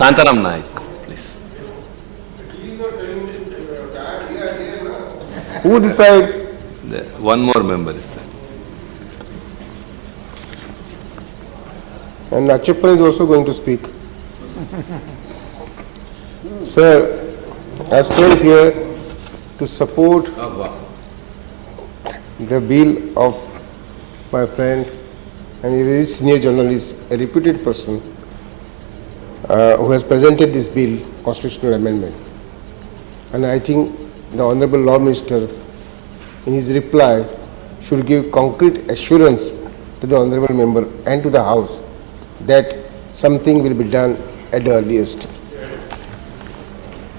Santaram Naik, please. Who decides? One more member is there. And Nachappan is also going to speak. Sir, I stand here to support the bill of my friend, and he is a very senior journalist, a reputed person, who has presented this bill, constitutional amendment. And I think the Honorable Law Minister, in his reply, should give concrete assurance to the Honorable Member and to the House that something will be done at the earliest.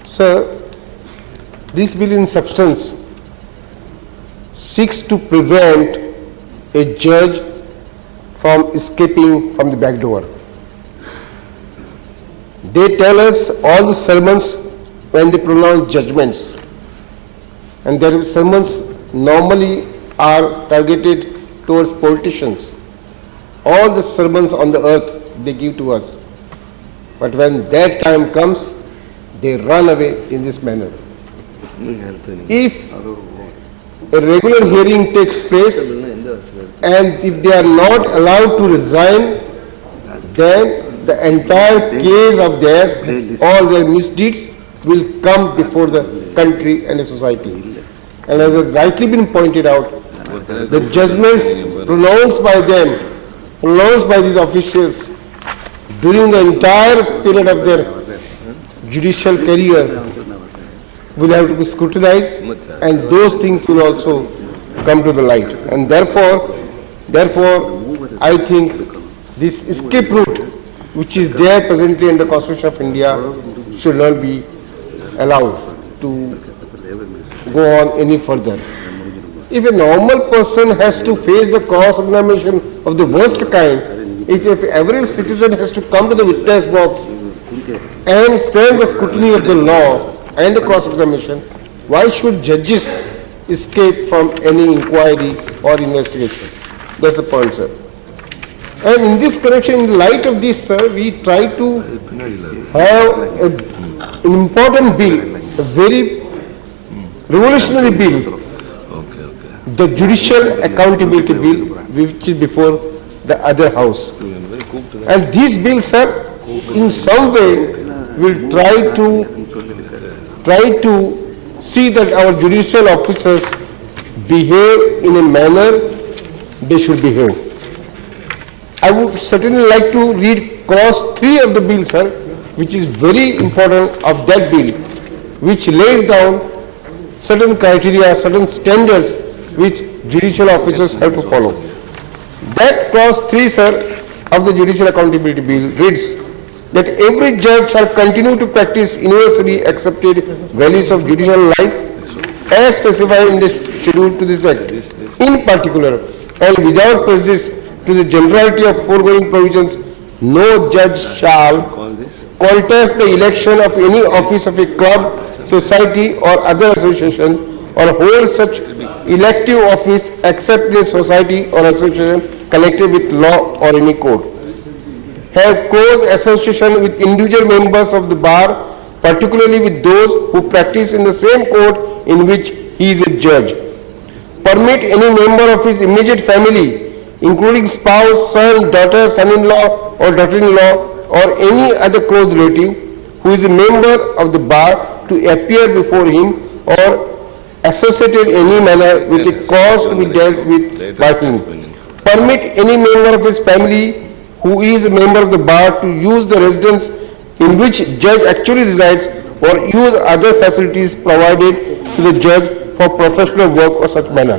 Sir, this bill in substance seeks to prevent a judge from escaping from the back door. They tell us all the sermons when they pronounce judgments, and their sermons normally are targeted towards politicians. All the sermons on the earth they give to us, but when that time comes, they run away in this manner. If a regular hearing takes place and if they are not allowed to resign, then the entire case of theirs, all their misdeeds will come before the country and the society. And as has rightly been pointed out, the judgments pronounced by them, pronounced by these officials during the entire period of their judicial career will have to be scrutinized, and those things will also come to the light. And therefore, I think this escape route, which is there presently in the Constitution of India, should not be allowed to go on any further. If a normal person has to face the cross-examination of the worst kind, if every citizen has to come to the witness box and stand the scrutiny of the law and the cross-examination, why should judges escape from any inquiry or investigation? That's the point, sir. And in this connection, in light of this, sir, we try to have an important bill, a very revolutionary bill, the Judicial Accountability Bill, which is before the other house. And this bill, sir, in some way will try to see that our judicial officers behave in a manner they should behave. I would certainly like to read clause 3 of the bill, sir, which is very important of that bill, which lays down certain criteria, certain standards which judicial officers have to follow. That clause 3, sir, of the Judicial Accountability Bill reads that every judge shall continue to practice universally accepted values of judicial life as specified in the schedule to this Act. In particular, and without prejudice to the generality of foregoing provisions, no judge shall contest the election of any office of a club, society or other association, or hold such elective office except in a society or association connected with law or any code. Have close association with individual members of the bar, particularly with those who practice in the same court in which he is a judge. Permit any member of his immediate family, including spouse, son, daughter, son-in-law or daughter-in-law, or any other close relative who is a member of the bar, to appear before him or associate in any manner with a cause to be dealt with by him. Permit any member of his family who is a member of the bar to use the residence in which judge actually resides or use other facilities provided to the judge for professional work or such manner.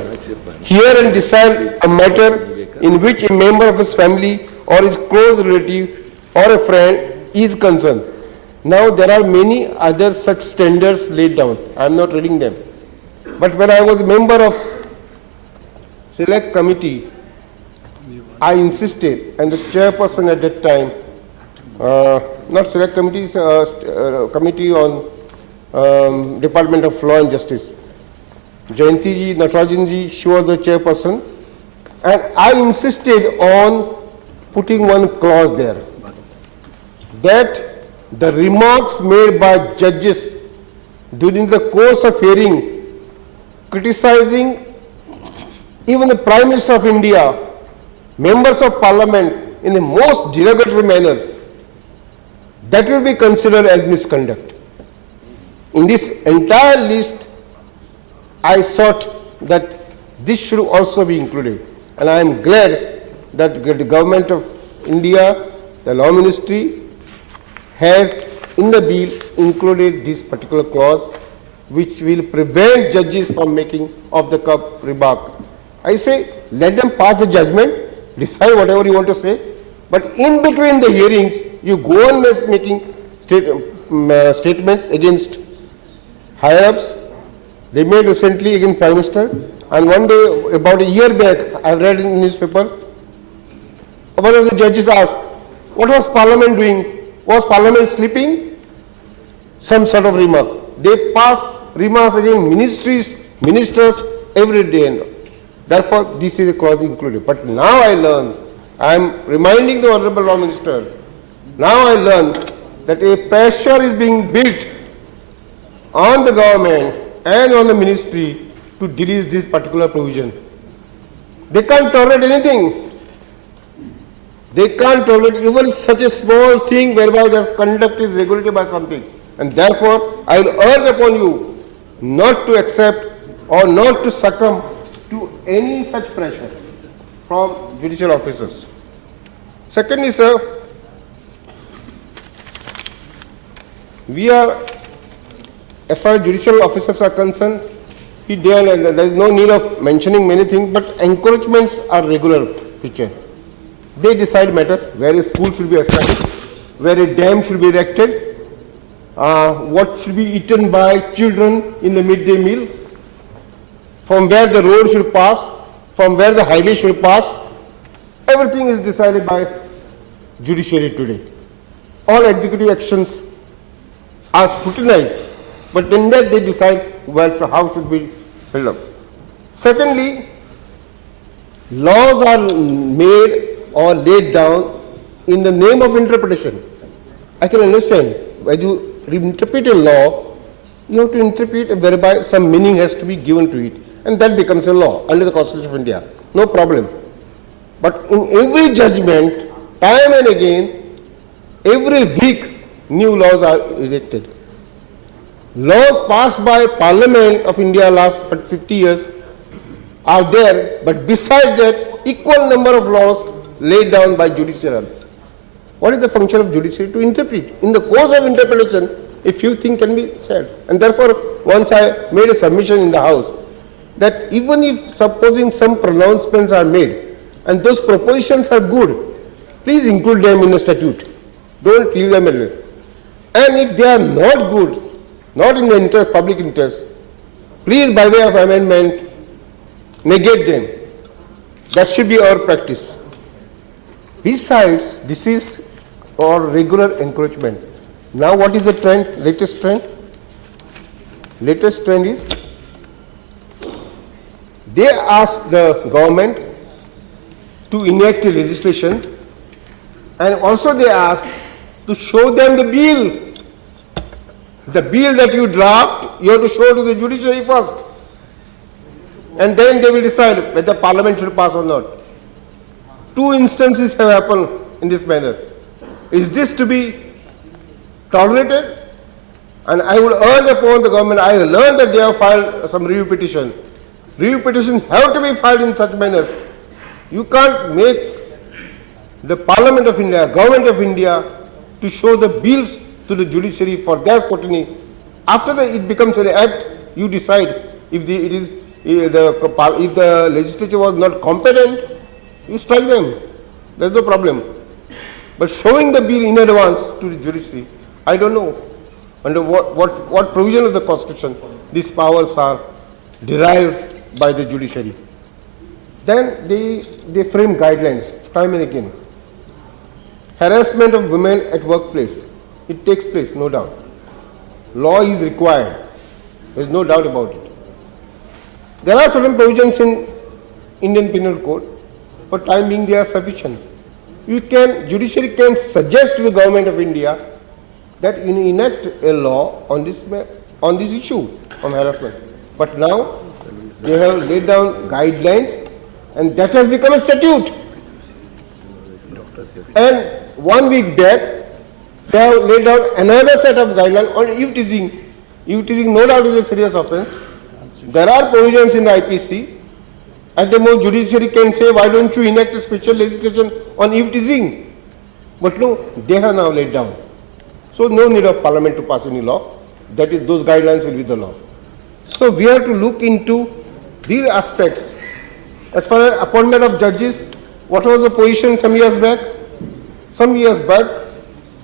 Hear and decide a matter in which a member of his family or his close relative or a friend is concerned. Now there are many other such standards laid down. I am not reading them. But when I was a member of select committee, I insisted, and the chairperson at that time, not select committees, committee on Department of Law and Justice, Jayanti ji, Natarajan ji, she was the chairperson, and I insisted on putting one clause there, that the remarks made by judges during the course of hearing criticizing even the Prime Minister of India, members of Parliament in the most derogatory manners, that will be considered as misconduct. In this entire list, I thought that this should also be included, and I am glad that the Government of India, the Law Ministry, has in the bill included this particular clause which will prevent judges from making off-the-cuff remark. I say, let them pass the judgment, decide whatever you want to say, but in between the hearings, you go on making statements against higher-ups. They made recently against Prime Minister, and one day, about a year back, I read in the newspaper, one of the judges asked, what was Parliament doing? Was Parliament sleeping? Some sort of remark. They pass remarks against ministers every day, and therefore this is a clause included. But now I learn, I am reminding the Honorable Law Minister, now I learn that a pressure is being built on the government and on the ministry to delete this particular provision. They can't tolerate anything. They can't tolerate even such a small thing whereby their conduct is regulated by something. And therefore, I will urge upon you not to accept or not to succumb to any such pressure from judicial officers. Secondly, sir, we are, as far as judicial officers are concerned, there is no need of mentioning many things, but encouragements are regular feature. They decide matter, where a school should be established, where a dam should be erected, what should be eaten by children in the midday meal, from where the road should pass, from where the highway should pass. Everything is decided by judiciary today. All executive actions are scrutinized, but in that they decide well, so how should be filled up. Secondly, laws are made or laid down in the name of interpretation. I can understand, when you interpret a law, you have to interpret it whereby some meaning has to be given to it, and that becomes a law under the Constitution of India. No problem. But in every judgment, time and again, every week, new laws are erected. Laws passed by Parliament of India last 50 years are there, but besides that, equal number of laws laid down by judiciary. What is the function of judiciary? To interpret. In the course of interpretation, a few things can be said. And therefore, once I made a submission in the House that even if supposing some pronouncements are made and those propositions are good, please include them in the statute. Don't leave them alone. And if they are not good, not in the interest, public interest, please by way of amendment, negate them. That should be our practice. Besides, this is our regular encouragement. Now what is the trend, latest trend? Latest trend is, they ask the government to enact a legislation, and also they ask to show them the bill. The bill that you draft, you have to show to the judiciary first. And then they will decide whether Parliament should pass or not. 2 instances have happened in this manner. Is this to be tolerated? And I would urge upon the government, I have learned that they have filed some review petition. Review petitions have to be filed in such manners. You can't make the Parliament of India, Government of India, to show the bills to the judiciary for their scrutiny. After it becomes an act, you decide if the legislature was not competent, you strike them. There is no problem. But showing the bill in advance to the judiciary, I don't know under what provision of the Constitution these powers are derived by the judiciary. Then they frame guidelines time and again. Harassment of women at workplace, it takes place, no doubt. Law is required. There is no doubt about it. There are certain provisions in Indian Penal Code. For time being, they are sufficient. Judiciary can suggest to the Government of India that you enact a law on this issue of harassment. But now they have laid down guidelines, and that has become a statute. And 1 week back, they have laid down another set of guidelines on eve teasing. Eve teasing, no doubt, is a serious offence. There are provisions in the IPC. At the most, judiciary can say, why don't you enact a special legislation on eve teasing? But no, they have now laid down. So no need of Parliament to pass any law. That is, those guidelines will be the law. So we have to look into these aspects. As far as appointment of judges, what was the position some years back? Some years back,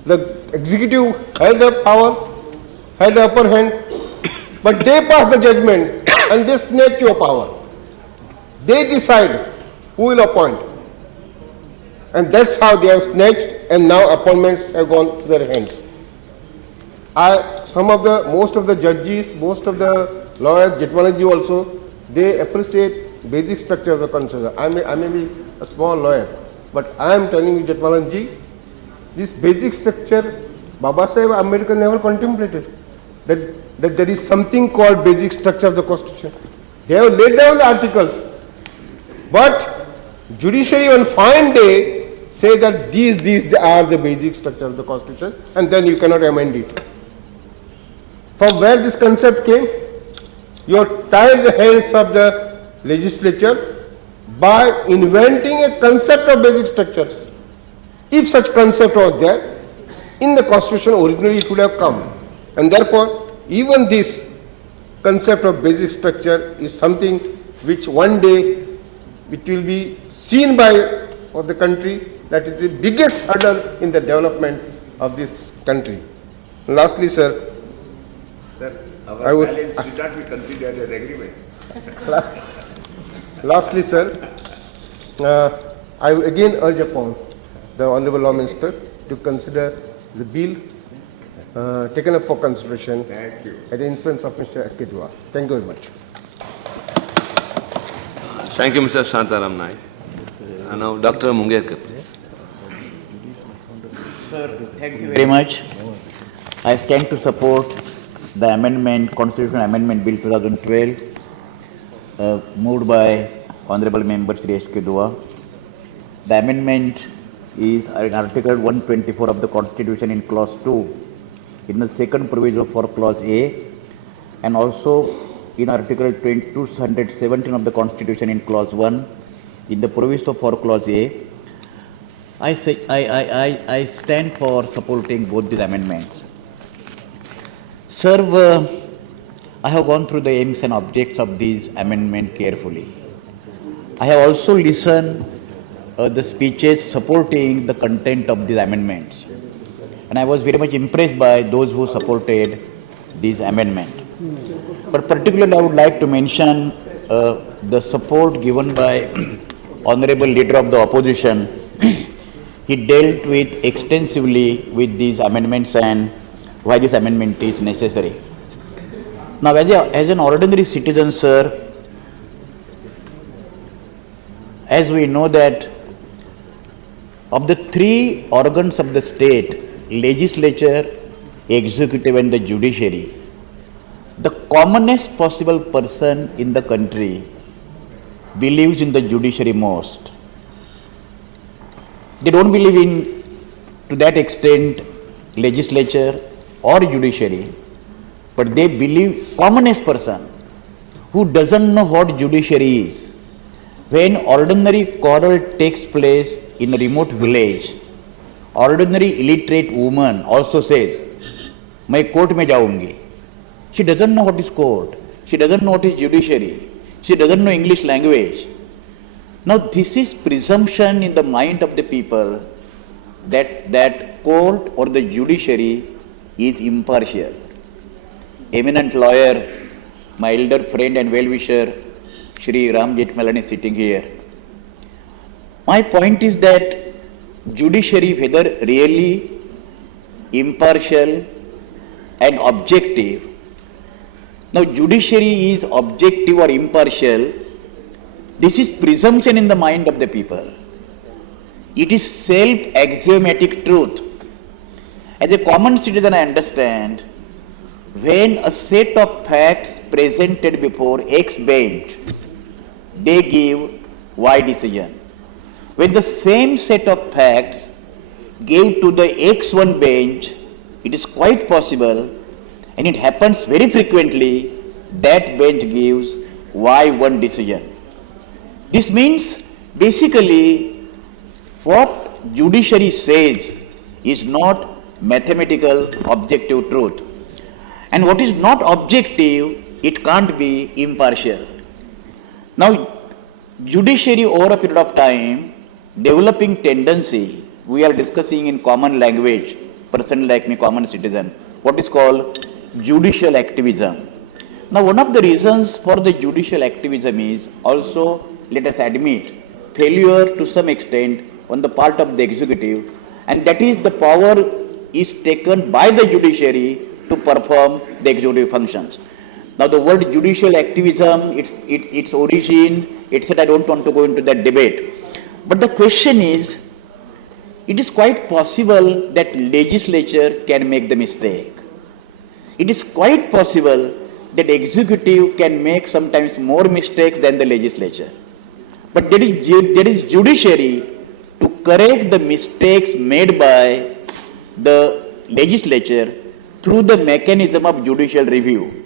the executive had the power, had the upper hand, but they pass the judgment and they snatch your power. They decide who will appoint. And that's how they have snatched, and now appointments have gone to their hands. Most of the judges, most of the lawyers, Jetwalaji also, they appreciate basic structure of the constitution. I may be a small lawyer, but I am telling you, Jetwalaji, this basic structure, Baba Sahib Ambedkar never contemplated. That there is something called basic structure of the constitution. They have laid down the articles, but judiciary on fine day say that these are the basic structure of the constitution, and then you cannot amend it. From where this concept came? You have tied the hands of the legislature by inventing a concept of basic structure. If such concept was there, in the constitution originally it would have come. And therefore, even this concept of basic structure is something which one day it will be seen by the country that is the biggest hurdle in the development of this country. Lastly, sir, our silence should not be considered an agreement. Lastly, sir, I will again urge upon the Honorable Law Minister to consider the bill taken up for consideration at the instance of Mr. Sh.K.Dua. Thank you very much. Thank you, Mr. Shantaram Naik. And now, Dr. Mungerkar, please. Sir, thank you very much. I stand to support the amendment, Constitutional Amendment Bill 2012, moved by Honorable Member Sh H.K.Dua. The amendment is in Article 124 of the Constitution in Clause 2, in the second proviso for Clause A, and also in Article 217 of the Constitution in Clause 1, in the proviso for Clause A. I stand for supporting both these amendments. Sir, I have gone through the aims and objects of these amendments carefully. I have also listened the speeches supporting the content of these amendments, and I was very much impressed by those who supported these amendments. But particularly I would like to mention the support given by Honorable Leader of the Opposition. He dealt with extensively with these amendments and why this amendment is necessary. Now, as an ordinary citizen, sir, as we know that of the three organs of the state, legislature, executive and the judiciary, the commonest possible person in the country believes in the judiciary most. They don't believe in, to that extent, legislature or judiciary, but they believe commonest person who doesn't know what judiciary is. When ordinary quarrel takes place in a remote village, ordinary illiterate woman also says, "मैं court में जाऊंगी." She doesn't know what is court. She doesn't know what is judiciary. She doesn't know English language. Now this is presumption in the mind of the people that court or the judiciary is impartial. Eminent lawyer, my elder friend and well-wisher, Shri Ram Jetmalan is sitting here. My point is that judiciary, whether really impartial and objective. Now judiciary is objective or impartial. This is presumption in the mind of the people. It is self-axiomatic truth. As a common citizen, I understand when a set of facts presented before X bench, they give Y decision. When the same set of facts give to the X1 bench, it is quite possible, and it happens very frequently, that bench gives Y1 decision. This means basically what judiciary says is not mathematical objective truth. And what is not objective, it can't be impartial. Now, judiciary over a period of time, developing tendency, we are discussing in common language, person like me, common citizen, what is called judicial activism. Now, one of the reasons for the judicial activism is also, let us admit, failure to some extent on the part of the executive, and that is the power is taken by the judiciary to perform the executive functions. Now, the word judicial activism, its origin, etc., I don't want to go into that debate. But the question is, it is quite possible that legislature can make the mistake. It is quite possible that executive can make sometimes more mistakes than the legislature. But there is judiciary to correct the mistakes made by the legislature through the mechanism of judicial review.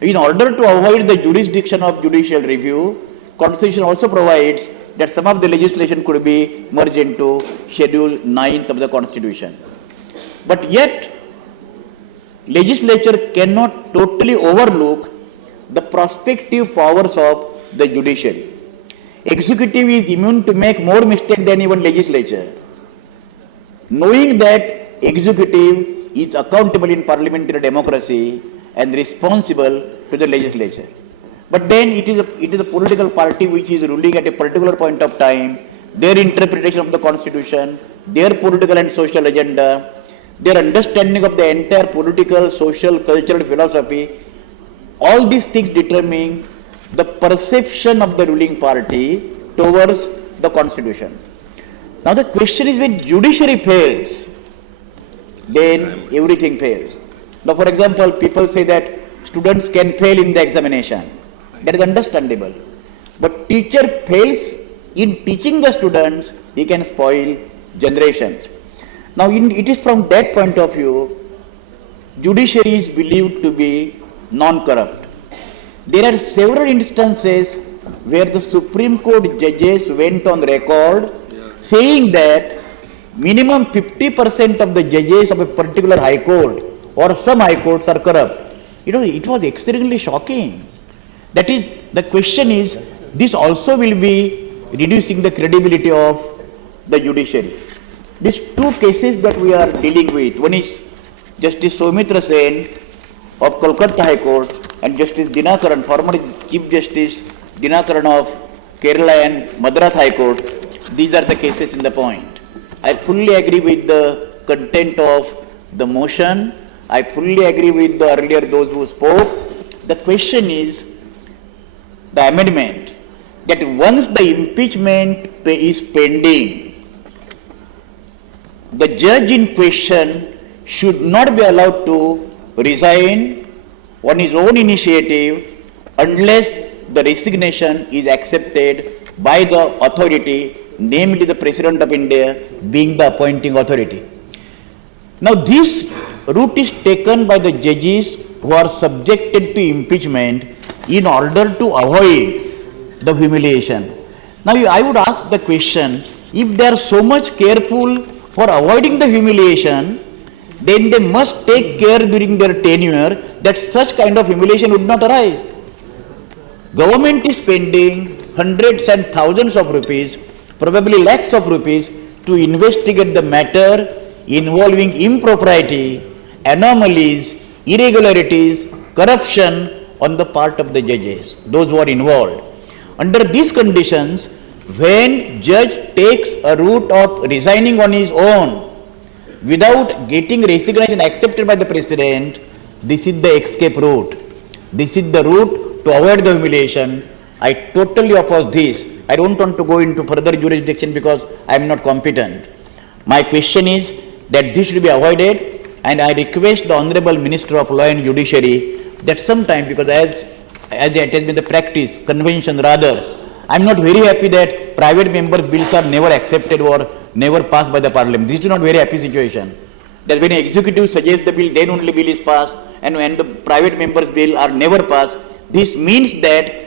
In order to avoid the jurisdiction of judicial review, Constitution also provides that some of the legislation could be merged into Schedule 9th of the Constitution. But yet, legislature cannot totally overlook the prospective powers of the judiciary. Executive is immune to make more mistakes than even legislature. Knowing that executive is accountable in parliamentary democracy and responsible to the legislature. But then it is a political party which is ruling at a particular point of time, their interpretation of the Constitution, their political and social agenda, their understanding of the entire political, social, cultural philosophy, all these things determine the perception of the ruling party towards the Constitution. Now the question is, when judiciary fails, then everything fails. Now, for example, people say that students can fail in the examination. That is understandable. But teacher fails in teaching the students, he can spoil generations. Now, it is from that point of view, judiciary is believed to be non-corrupt. There are several instances where the Supreme Court judges went on record saying that minimum 50% of the judges of a particular high court or some high courts are corrupt. It was extremely shocking. That is, the question is, this also will be reducing the credibility of the judiciary. These two cases that we are dealing with, one is Justice Soumitra Sen of Kolkata High Court and Justice Dinakaran, former Chief Justice Dinakaran of Kerala and Madras High Court. These are the cases in the point. I fully agree with the content of the motion. I fully agree with the earlier those who spoke. The question is the amendment that once the impeachment is pending, the judge in question should not be allowed to resign on his own initiative unless the resignation is accepted by the authority, namely the President of India being the appointing authority. Now this route is taken by the judges who are subjected to impeachment in order to avoid the humiliation. Now I would ask the question, if they are so much careful for avoiding the humiliation, then they must take care during their tenure that such kind of humiliation would not arise. Government is spending hundreds and thousands of rupees, probably lakhs of rupees, to investigate the matter involving impropriety, anomalies, irregularities, corruption on the part of the judges, those who are involved. Under these conditions, when judge takes a route of resigning on his own without getting resignation accepted by the President, this is the escape route. This is the route to avoid the humiliation. I totally oppose this. I don't want to go into further jurisdiction because I am not competent. My question is, that this should be avoided, and I request the Honorable Minister of Law and Judiciary that sometime, because as it has been the practice, convention rather, I am not very happy that private members' bills are never accepted or never passed by the Parliament. This is not very happy situation. That when an executive suggests the bill, then only bill is passed, and when the private members' bill are never passed, this means that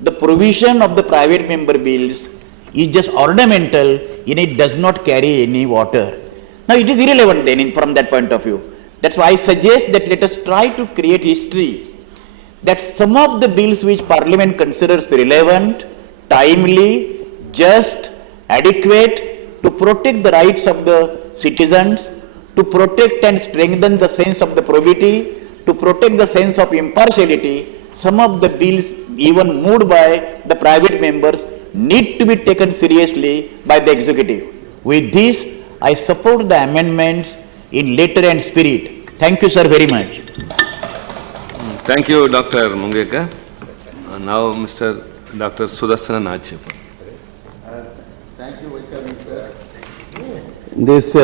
the provision of the private member bills is just ornamental, and it does not carry any water. Now it is irrelevant then from that point of view. That's why I suggest that let us try to create history, that some of the bills which Parliament considers relevant, timely, just, adequate to protect the rights of the citizens, to protect and strengthen the sense of the probity, to protect the sense of impartiality, some of the bills even moved by the private members need to be taken seriously by the executive. With this, I support the amendments in letter and spirit. Thank you, sir, very much. Thank you, Dr. Mungekar. Now, Mr. Dr. Sudarsana Nachip. Thank you, This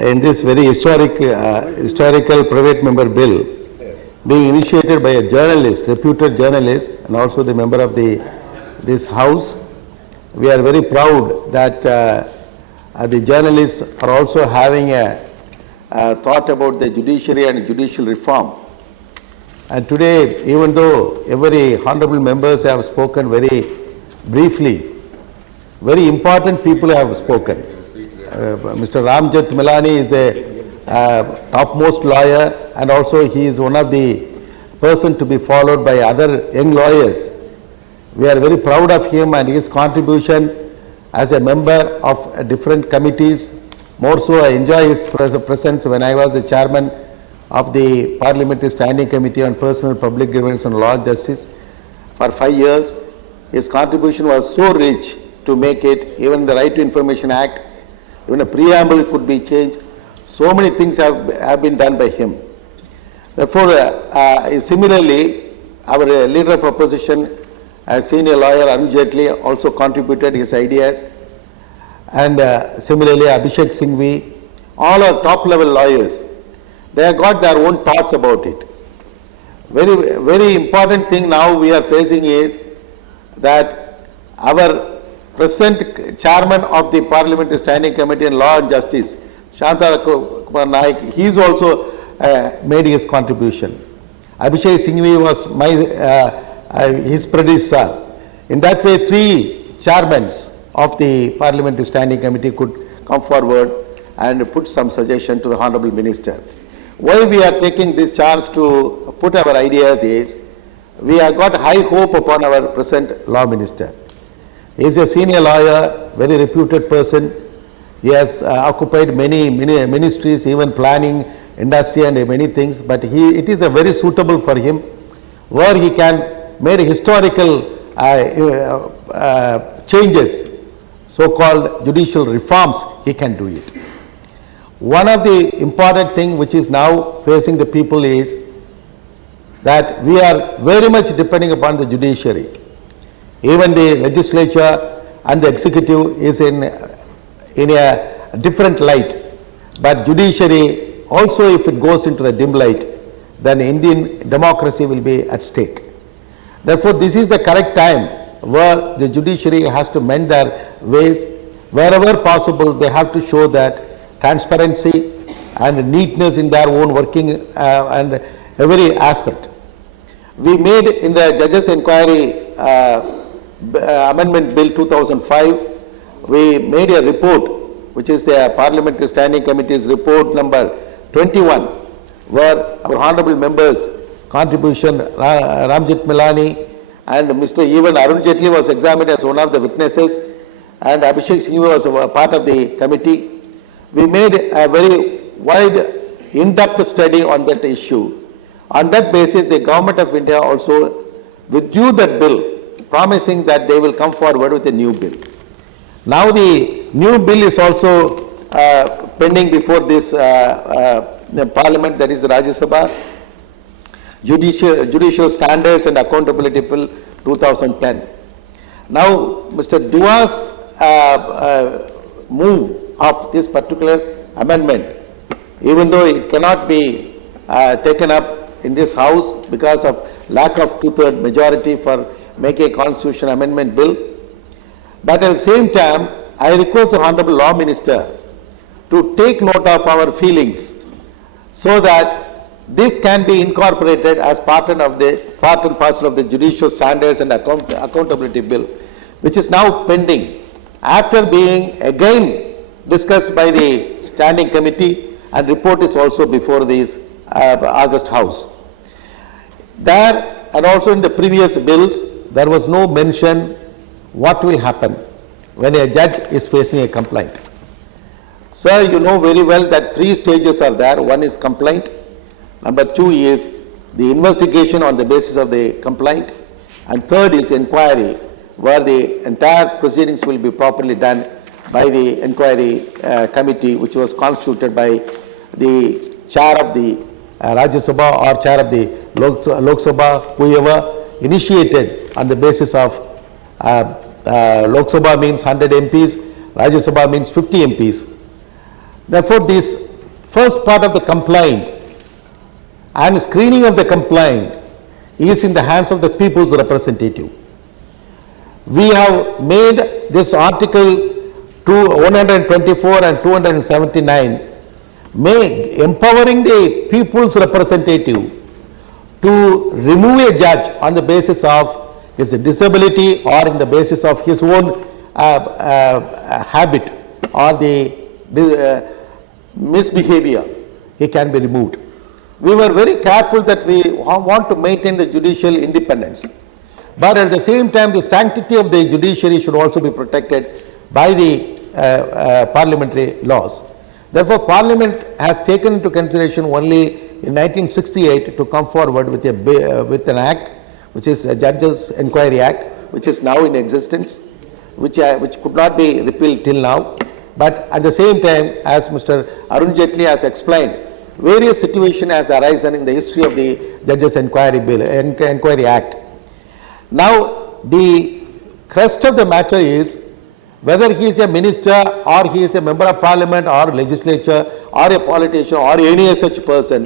in this very historical private member bill being initiated by a journalist, reputed journalist, and also the member of this house, we are very proud that the journalists are also having a thought about the judiciary and judicial reform. And today, even though every honorable members have spoken very briefly, very important people have spoken. Mr. Ramjit Milani is the topmost lawyer, and also he is one of the person to be followed by other young lawyers. We are very proud of him and his contribution as a member of different committees. More so, I enjoy his presence when I was the chairman of the Parliamentary Standing Committee on Personal Public Grievance and Law Justice for 5 years. His contribution was so rich to make it, even the Right to Information Act, even a preamble could be changed. So many things have been done by him. Therefore, similarly, our leader of opposition, senior lawyer Arun Jaitley, also contributed his ideas. And similarly, Abhishek Singhvi, all are top-level lawyers. They have got their own thoughts about it. Very, very important thing now we are facing is that our present chairman of the Parliamentary Standing Committee on Law and Justice, Shanta Kumar Naik, he is also made his contribution. Abhishek Singhvi was his predecessor. In that way, 3 chairmen of the Parliamentary Standing Committee could come forward and put some suggestion to the Honourable Minister. Why we are taking this chance to put our ideas is, we have got high hope upon our present Law Minister. He is a senior lawyer, very reputed person. He has occupied many ministries, even planning, industry and many things, but it is a very suitable for him, where he can make historical changes, so-called judicial reforms, he can do it. One of the important things which is now facing the people is that we are very much depending upon the judiciary. Even the legislature and the executive is in a different light, but judiciary also, if it goes into the dim light, then Indian democracy will be at stake. Therefore, this is the correct time where the judiciary has to mend their ways. Wherever possible, they have to show that transparency and neatness in their own working and every aspect. We made in the Judges Inquiry Amendment Bill 2005, we made a report, which is the Parliamentary Standing Committee's report number 21, where our honourable members' contribution, Ramjit Milani and Mr. even Arun Jaitley was examined as one of the witnesses, and Abhishek Singhvi was a part of the committee. We made a very wide, in-depth study on that issue. On that basis, the Government of India also withdrew that bill, promising that they will come forward with a new bill. Now the new bill is also pending before this Parliament, that is Rajya Sabha, Judicial Standards and Accountability Bill 2010. Now, Mr. Dua's move of this particular amendment, even though it cannot be taken up in this House because of lack of two-third majority for making a constitutional amendment bill. But at the same time, I request the Honorable Law Minister to take note of our feelings so that this can be incorporated as part and parcel of the Judicial Standards and Accountability Bill, which is now pending after being again discussed by the Standing Committee, and report is also before this August House. There and also in the previous bills, there was no mention what will happen when a judge is facing a complaint. Sir, you know very well that 3 stages are there. One is complaint. Number 2 is the investigation on the basis of the complaint. And third is inquiry, where the entire proceedings will be properly done by the inquiry committee, which was constituted by the chair of the Rajya Sabha or chair of the Lok Sabha, whoever initiated on the basis of Lok Sabha means 100 MPs, Rajya Sabha means 50 MPs. Therefore, this first part of the complaint and screening of the complaint is in the hands of the people's representative. We have made this article 124 and 279 empowering the people's representative to remove a judge on the basis of his disability or in the basis of his own habit or the misbehavior. He can be removed. We were very careful that we want to maintain the judicial independence, but at the same time the sanctity of the judiciary should also be protected by the parliamentary laws. Therefore, Parliament has taken into consideration only in 1968 to come forward with an act, which is a Judges Inquiry Act, which is now in existence, which could not be repealed till now. But at the same time, as Mr. Arun Jaitley has explained, various situations has arisen in the history of the Judges Inquiry Act. Now, the crust of the matter is whether he is a minister or he is a member of parliament or legislature or a politician or any such person.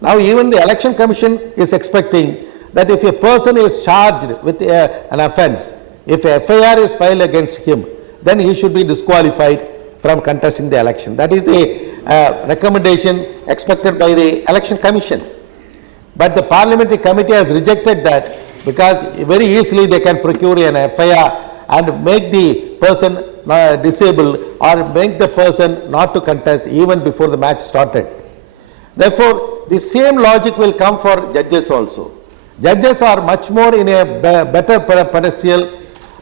Now, even the Election Commission is expecting that if a person is charged with an offence, if a FIR is filed against him, then he should be disqualified from contesting the election. That is the recommendation expected by the Election Commission. But the Parliamentary Committee has rejected that because very easily they can procure an FIR and make the person disabled or make the person not to contest even before the match started. Therefore, the same logic will come for judges also. Judges are much more in a better pedestal.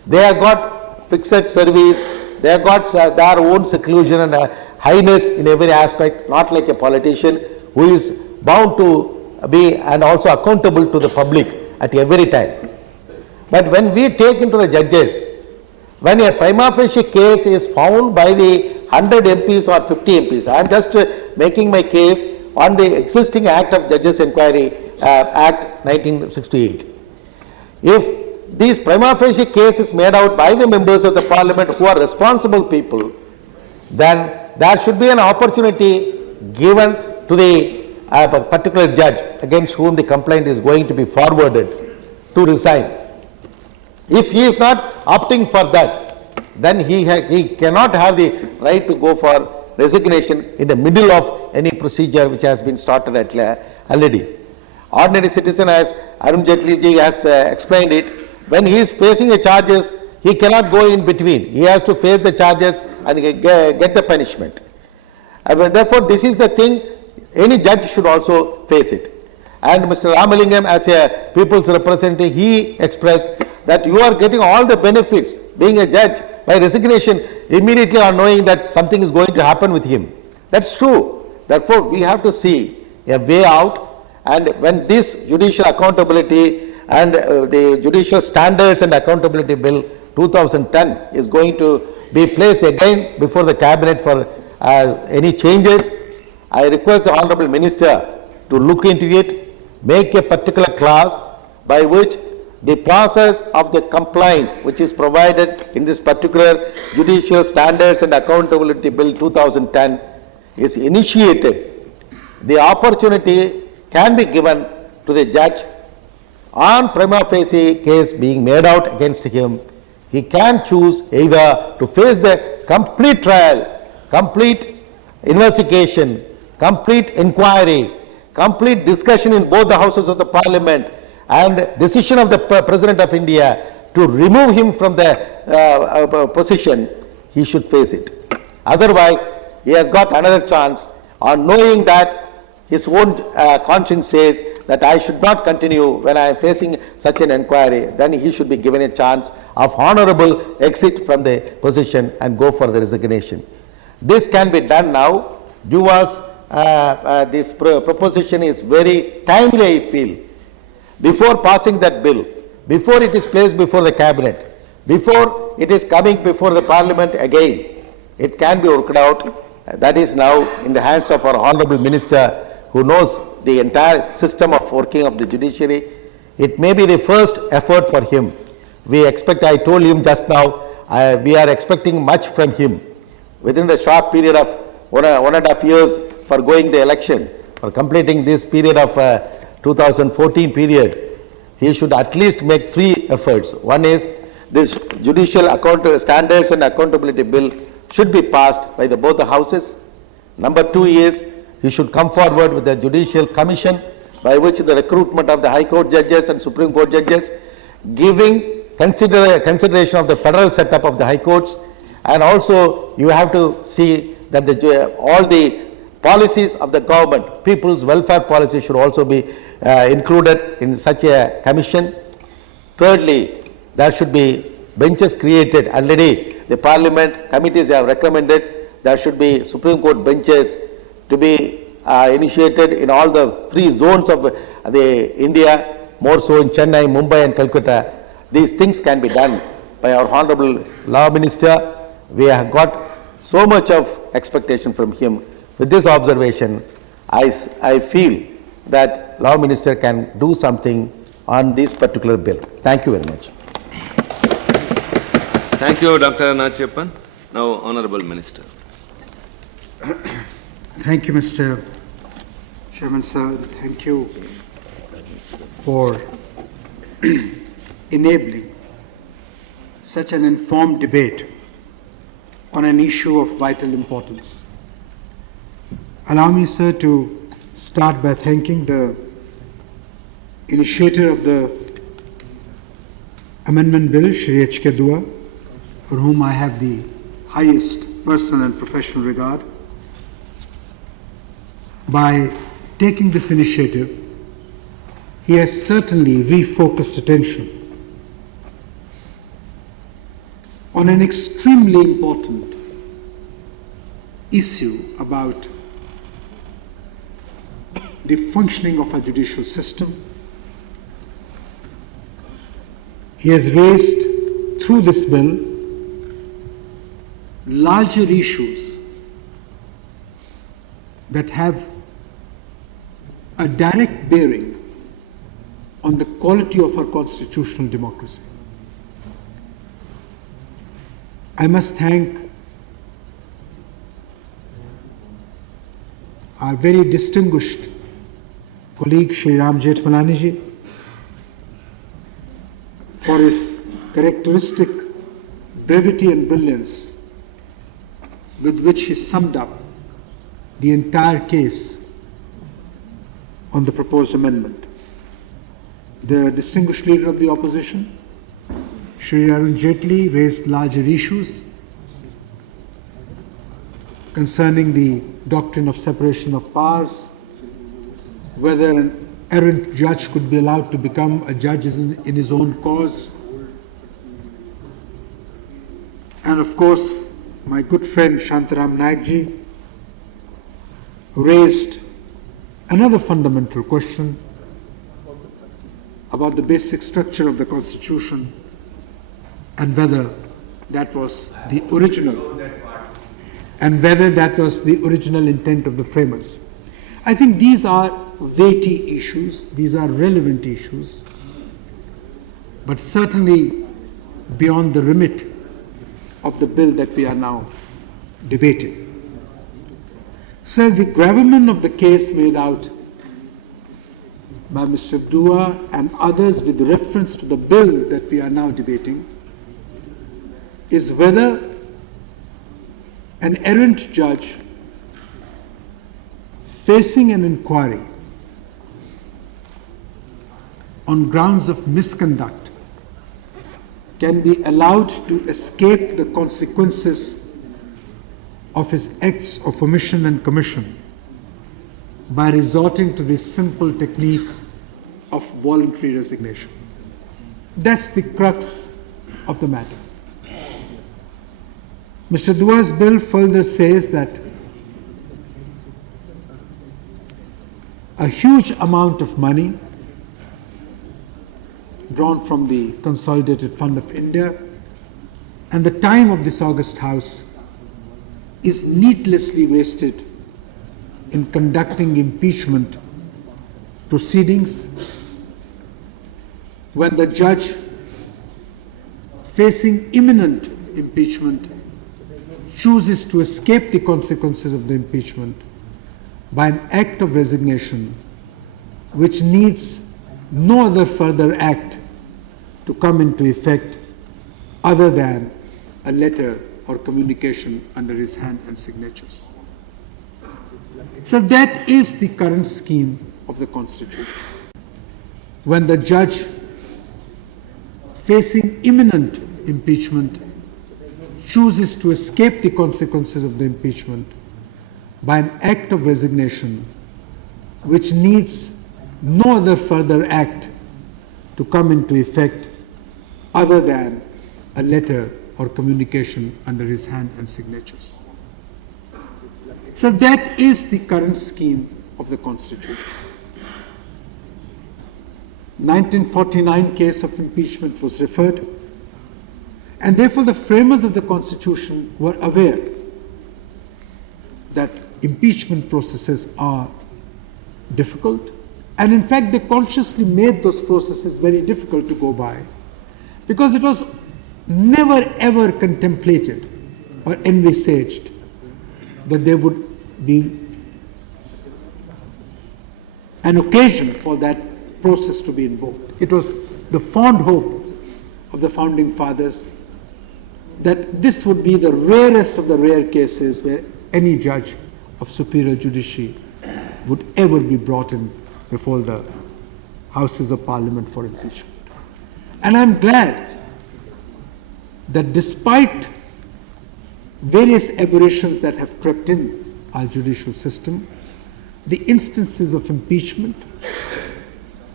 They have got fixed service, they have got their own seclusion and highness in every aspect, not like a politician who is bound to be and also accountable to the public at every time. But when we take into the judges, when a prima facie case is found by the 100 MPs or 50 MPs, I am just making my case on the existing Act of Judges Inquiry Act 1968. If this prima facie case is made out by the members of the Parliament who are responsible people, then there should be an opportunity given to the particular judge against whom the complaint is going to be forwarded to resign. If he is not opting for that, then he cannot have the right to go for resignation in the middle of any procedure which has been started already. Ordinary citizen, as Arun Jaitley ji has explained it, when he is facing the charges, he cannot go in between. He has to face the charges and get the punishment. Therefore, this is the thing, any judge should also face it. And Mr. Ramalingam, as a people's representative, he expressed that you are getting all the benefits being a judge by resignation immediately on knowing that something is going to happen with him. That's true. Therefore, we have to see a way out, and when this judicial accountability and the Judicial Standards and Accountability Bill 2010 is going to be placed again before the Cabinet for any changes, I request the Honourable Minister to look into it, make a particular clause by which the process of the complaint which is provided in this particular Judicial Standards and Accountability Bill 2010 is initiated, the opportunity can be given to the judge on prima facie case being made out against him. He can choose either to face the complete trial, complete investigation, complete inquiry, complete discussion in both the houses of the parliament, and decision of the President of India to remove him from the position. He should face it. Otherwise, he has got another chance on knowing that his own conscience says that I should not continue when I am facing such an inquiry. Then he should be given a chance of honorable exit from the position and go for the resignation. This can be done now. This proposition is very timely, I feel. Before passing that bill, before it is placed before the cabinet, before it is coming before the parliament again, it can be worked out. That is now in the hands of our Honorable Minister who knows the entire system of working of the judiciary. It may be the first effort for him. We expect, I told him just now, we are expecting much from him. Within the short period of one and a half years for going the election, for completing this period of 2014 period, he should at least make 3 efforts. One is this Judicial Standards and Accountability Bill should be passed by both the houses. Number 2 is he should come forward with a judicial commission by which the recruitment of the High Court judges and Supreme Court judges, giving consideration of the federal setup of the High Courts, and also you have to see that all the policies of the government, people's welfare policy should also be included in such a commission. Thirdly, there should be benches created. Already the parliament committees have recommended there should be Supreme Court benches to be initiated in all the 3 zones of the India, more so in Chennai, Mumbai and Calcutta. These things can be done by our Honorable Law Minister. We have got so much of expectation from him. With this observation, I feel that Law Minister can do something on this particular bill. Thank you very much. Thank you, Dr. Nachappan. Now, Honorable Minister. Thank you, Mr. Chairman, sir. Thank you for enabling such an informed debate on an issue of vital importance. Allow me, sir, to start by thanking the initiator of the amendment bill, Sh H.K.Dua, for whom I have the highest personal and professional regard. By taking this initiative, he has certainly refocused attention on an extremely important issue about the functioning of our judicial system. He has raised through this bill larger issues that have a direct bearing on the quality of our constitutional democracy. I must thank our very distinguished colleague Shri Ram Jethmalani ji for his characteristic brevity and brilliance with which he summed up the entire case on the proposed amendment. The distinguished leader of the opposition, Shri Arun Jaitley, raised larger issues concerning the doctrine of separation of powers, whether an errant judge could be allowed to become a judge in his own cause. And of course, my good friend Shantaram Naik ji raised another fundamental question about the basic structure of the Constitution and whether that was the original intent of the framers. I think these are weighty issues, these are relevant issues, but certainly beyond the remit of the bill that we are now debating. Sir, the gravamen of the case made out by Mr. Dua and others with reference to the bill that we are now debating is whether an errant judge facing an inquiry on grounds of misconduct can be allowed to escape the consequences of his acts of omission and commission by resorting to the simple technique of voluntary resignation. That's the crux of the matter. Mr. Dua's bill further says that a huge amount of money drawn from the Consolidated Fund of India and the time of this august House is needlessly wasted in conducting impeachment proceedings when the judge facing imminent impeachment chooses to escape the consequences of the impeachment by an act of resignation which needs no other further act to come into effect other than a letter or communication under his hand and signatures. So that is the current scheme of the Constitution. When the judge facing imminent impeachment chooses to escape the consequences of the impeachment by an act of resignation which needs no other further act to come into effect other than a letter or communication under his hand and signatures. So that is the current scheme of the Constitution. 1949 case of impeachment was referred, and therefore the framers of the Constitution were aware that impeachment processes are difficult, and in fact they consciously made those processes very difficult to go by because it was never ever contemplated or envisaged that there would be an occasion for that process to be invoked. It was the fond hope of the founding fathers that this would be the rarest of the rare cases where any judge of superior judiciary would ever be brought in before the Houses of Parliament for impeachment. And I'm glad that despite various aberrations that have crept in our judicial system, the instances of impeachment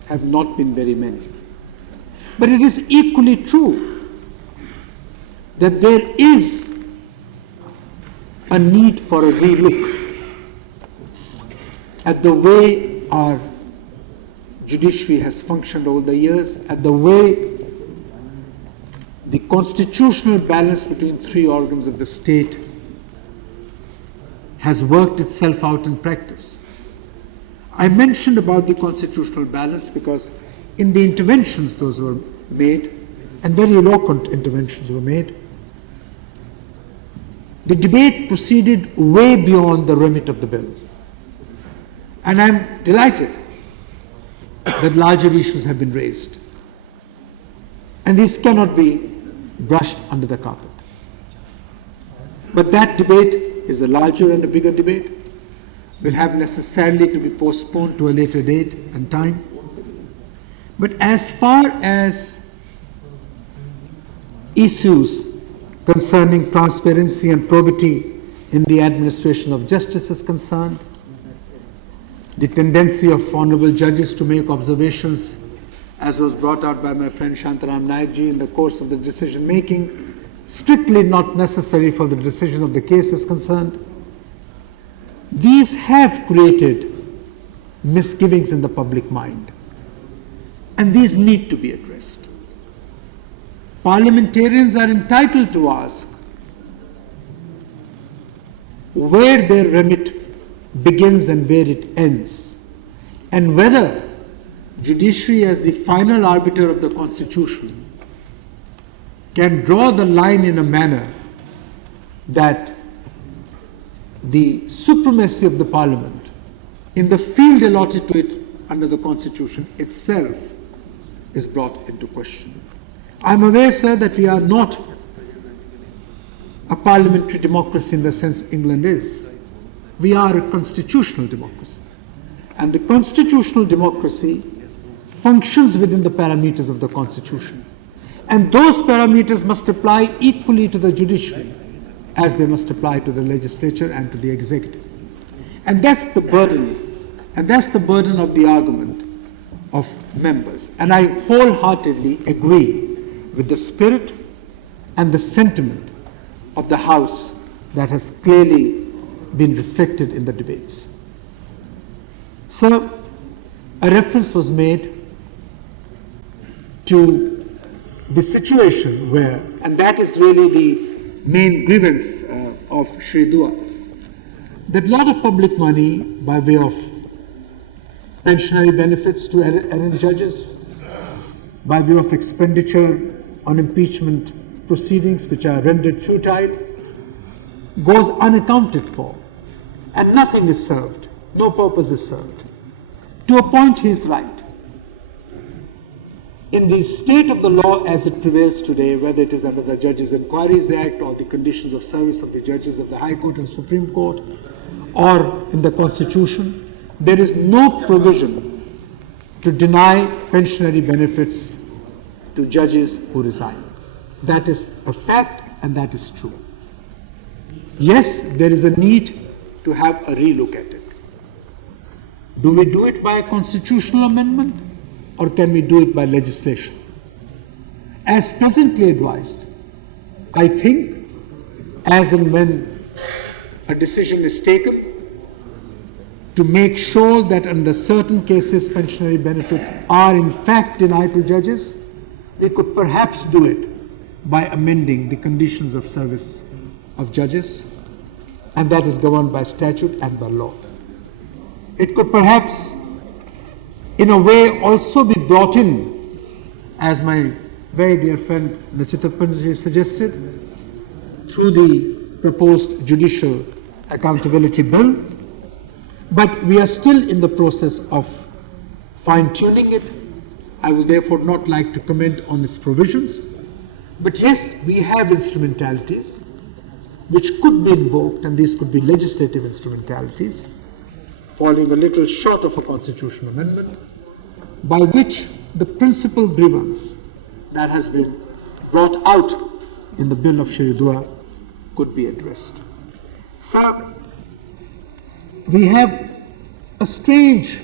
have not been very many. But it is equally true that there is a need for a relook at the way our judiciary has functioned over the years, at the way the constitutional balance between three organs of the state has worked itself out in practice. I mentioned about the constitutional balance because in the interventions those were made, and very eloquent interventions were made, the debate proceeded way beyond the remit of the bill. And I'm delighted that larger issues have been raised. And these cannot be brushed under the carpet. But that debate is a larger and a bigger debate, will have necessarily to be postponed to a later date and time. But as far as issues concerning transparency and probity in the administration of justice is concerned, the tendency of honorable judges to make observations, as was brought out by my friend Shantaram Naikji in the course of the decision making, strictly not necessary for the decision of the case is concerned, these have created misgivings in the public mind. And these need to be addressed. Parliamentarians are entitled to ask where their remit begins and where it ends, and whether judiciary as the final arbiter of the Constitution can draw the line in a manner that the supremacy of the Parliament in the field allotted to it under the Constitution itself is brought into question. I'm aware, sir, that we are not a parliamentary democracy in the sense England is. We are a constitutional democracy. And the constitutional democracy functions within the parameters of the Constitution. And those parameters must apply equally to the judiciary as they must apply to the legislature and to the executive. And that's the burden, and that's the burden of the argument of members. And I wholeheartedly agree with the spirit and the sentiment of the House that has clearly been reflected in the debates. Sir, a reference was made to the situation where, and that is really the main grievance of Sh H.K.Dua, that a lot of public money by way of pensionary benefits to errant judges, by way of expenditure on impeachment proceedings which are rendered futile, goes unaccounted for, and nothing is served, no purpose is served. To a point he is right. In the state of the law as it prevails today, whether it is under the Judges Inquiries Act or the conditions of service of the judges of the High Court and Supreme Court, or in the Constitution, there is no provision to deny pensionary benefits to judges who resign. That is a fact and that is true. Yes, there is a need to have a relook at it. Do we do it by a constitutional amendment or can we do it by legislation? As presently advised, I think as and when a decision is taken to make sure that under certain cases pensionary benefits are in fact denied to judges, we could perhaps do it by amending the conditions of service of judges, and that is governed by statute and by law. It could perhaps in a way also be brought in, as my very dear friend Nachitra Panji suggested, through the proposed Judicial Accountability Bill, but we are still in the process of fine-tuning it. I will therefore not like to comment on its provisions, but yes, we have instrumentalities which could be invoked, and these could be legislative instrumentalities, falling a little short of a constitutional amendment, by which the principal grievance that has been brought out in the bill of Sh H.K.Dua could be addressed. Sir, we have a strange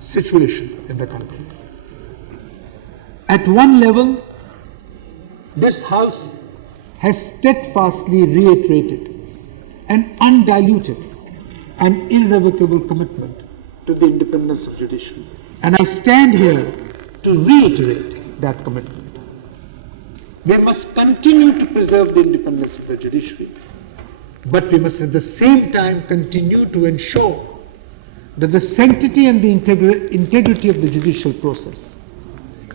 situation in the country. At one level, this House has steadfastly reiterated an undiluted and irrevocable commitment to the independence of judiciary. And I stand here to reiterate that commitment. We must continue to preserve the independence of the judiciary, but we must at the same time continue to ensure that the sanctity and the integrity of the judicial process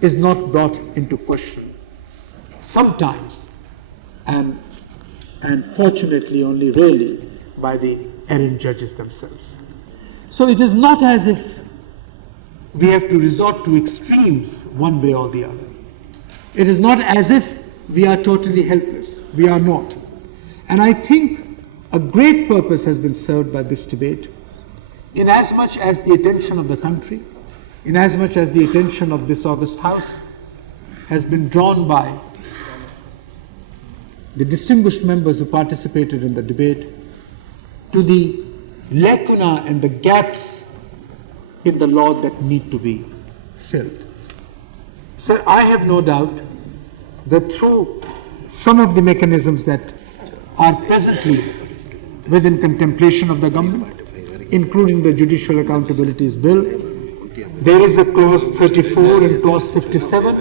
is not brought into question. Sometimes, and fortunately only rarely, by the errant judges themselves. So it is not as if we have to resort to extremes one way or the other. It is not as if we are totally helpless. We are not. And I think a great purpose has been served by this debate, inasmuch as the attention of the country, inasmuch as the attention of this august House has been drawn by the distinguished members who participated in the debate to the lacuna and the gaps in the law that need to be filled. Sir, I have no doubt that through some of the mechanisms that are presently within contemplation of the government, including the Judicial Accountabilities Bill, there is a clause 34 and clause 57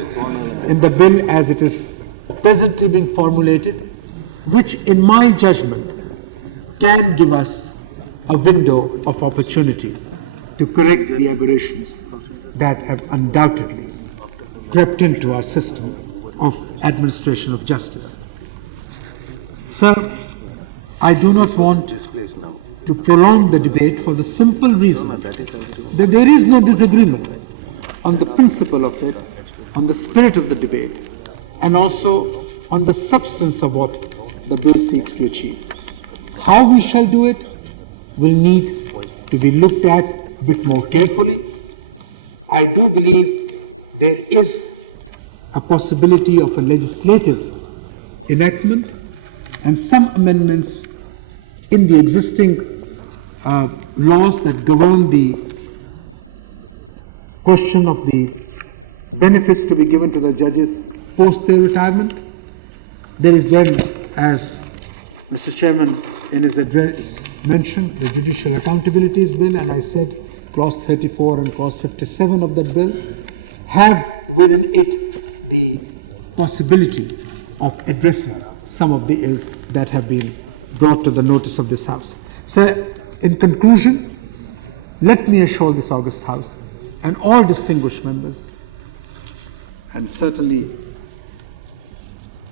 in the bill as it is presently being formulated, which in my judgment can give us a window of opportunity to correct the aberrations that have undoubtedly crept into our system of administration of justice. Sir, I do not want to prolong the debate for the simple reason that there is no disagreement on the principle of it, on the spirit of the debate, and also on the substance of what the bill seeks to achieve. How we shall do it will need to be looked at a bit more carefully. I do believe there is a possibility of a legislative enactment and some amendments in the existing laws that govern the question of the benefits to be given to the judges post their retirement. There is then, as Mr. Chairman in his address mentioned, the Judicial Accountabilities Bill, and I said clause 34 and clause 57 of that bill have within it the possibility of addressing some of the ills that have been brought to the notice of this House. So, in conclusion, let me assure this august House and all distinguished members, and certainly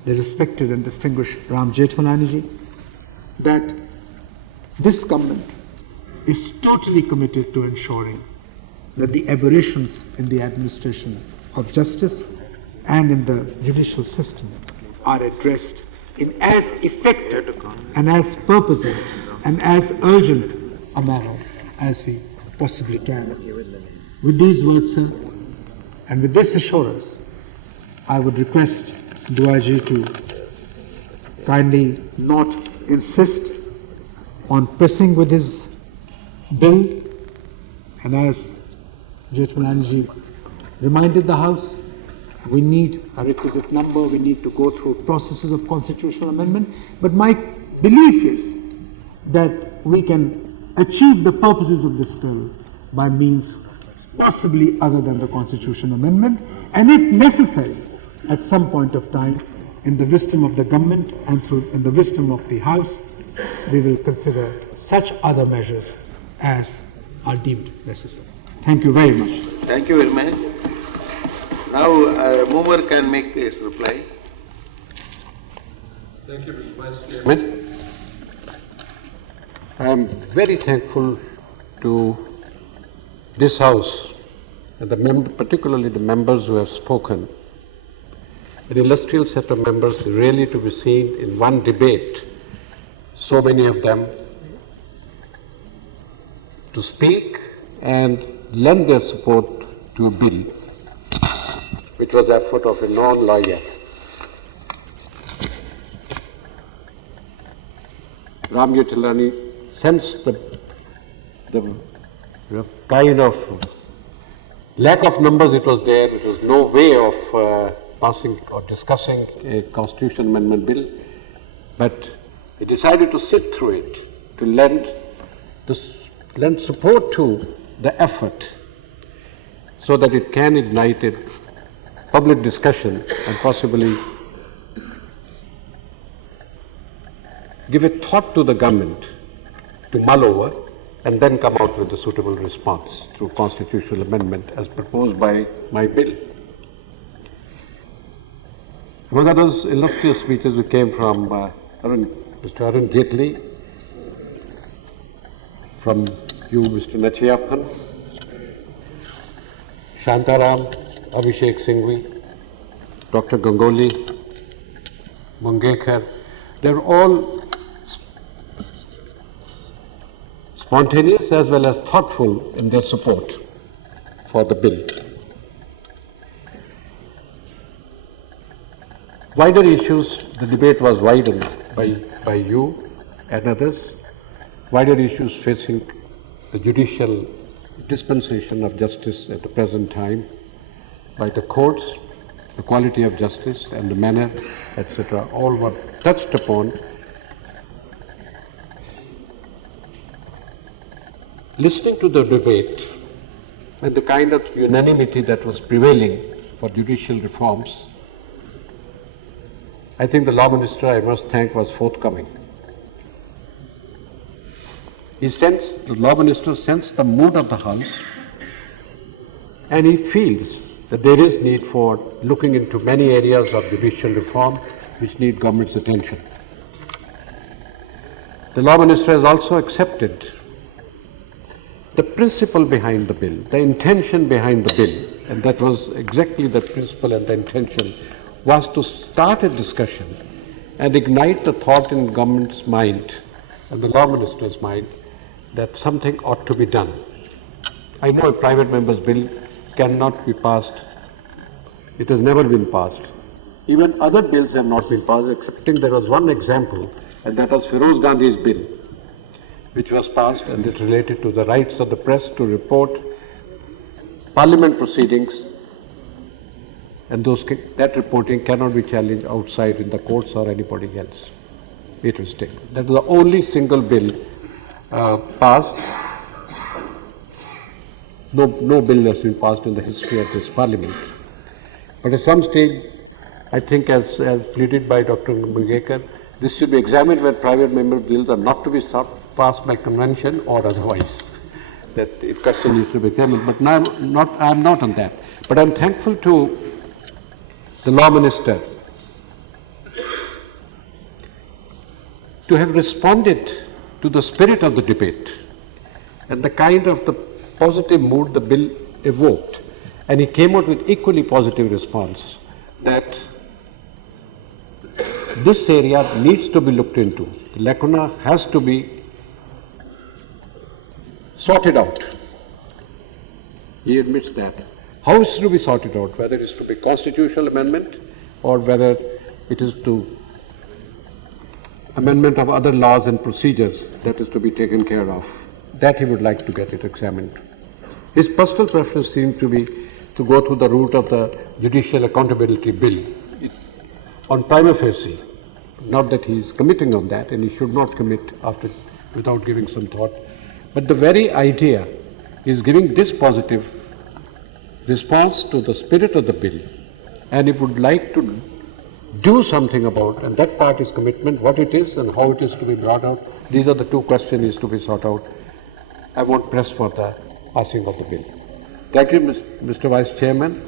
the respected and distinguished Ram Jethmalani, that this government is totally committed to ensuring that the aberrations in the administration of justice and in the judicial system are addressed in as effective and as purposeful and as urgent a manner as we possibly can. With these words, sir, and with this assurance, I would request Duaji to kindly not insist on pressing with his bill, and as Jethmalani reminded the House, we need a requisite number, we need to go through processes of constitutional amendment, but my belief is that we can achieve the purposes of this bill by means possibly other than the constitutional amendment, and if necessary, at some point of time, in the wisdom of the government and in the wisdom of the House, we will consider such other measures as are deemed necessary. Thank you very much. Thank you very much. Now, mover can make his reply. Thank you, Mr. Vice Chairman. I am very thankful to this House and particularly the members who have spoken. An illustrious set of members really to be seen in one debate, so many of them to speak and lend their support to a bill which was the effort of a non-lawyer. Ram Jethmalani, since the kind of lack of numbers it was there, it was no way of passing or discussing a constitutional amendment bill, but he decided to sit through it, to lend support to the effort so that it can ignite a public discussion and possibly give a thought to the government to mull over and then come out with a suitable response through constitutional amendment as proposed by my bill. Among others, illustrious speeches who came from Mr. Arun Jaitley, from you, Mr. Nachayappan, Shantaram, Abhishek Singhvi, Dr. Ganguly, Mungekar, they're all spontaneous as well as thoughtful in their support for the bill. Wider issues, the debate was widened by you and others, wider issues facing the judicial dispensation of justice at the present time by the courts, the quality of justice and the manner, etc., all were touched upon. Listening to the debate and the kind of unanimity that was prevailing for judicial reforms, I think the Law Minister, I must thank, was forthcoming. The Law Minister sensed the mood of the House and he feels that there is need for looking into many areas of judicial reform which need government's attention. The Law Minister has also accepted the principle behind the bill, the intention behind the bill, and that was exactly the principle and the intention, was to start a discussion and ignite the thought in government's mind and the Law Minister's mind that something ought to be done. I know a private member's bill cannot be passed. It has never been passed. Even other bills have not been passed, excepting there was one example, and that was Feroz Gandhi's bill, which was passed, and it related to the rights of the press to report parliament proceedings, and that reporting cannot be challenged outside in the courts or anybody else. It was taken. That is the only single bill passed. No bill has been passed in the history of this parliament. But at some stage, I think as pleaded by Dr. Mungekar, this should be examined when private member bills are not to be passed by convention or otherwise. That question needs to be examined. But now I am not on that. But I am thankful to the Law Minister to have responded to the spirit of the debate and the kind of the positive mood the bill evoked. And he came out with equally positive response that this area needs to be looked into. The lacuna has to be sorted out. He admits that. How is it to be sorted out? Whether it is to be constitutional amendment or whether it is to amendment of other laws and procedures that is to be taken care of. That he would like to get it examined. His personal preference seemed to be to go through the route of the Judicial Accountability Bill on prima facie. Not that he is committing on that, and he should not commit without giving some thought. But the very idea is giving this positive response to the spirit of the bill, and if would like to do something about, and that part is commitment, what it is and how it is to be brought out. These are the two questions is to be sought out. I won't press for the passing of the bill. Thank you, Mr. Vice Chairman,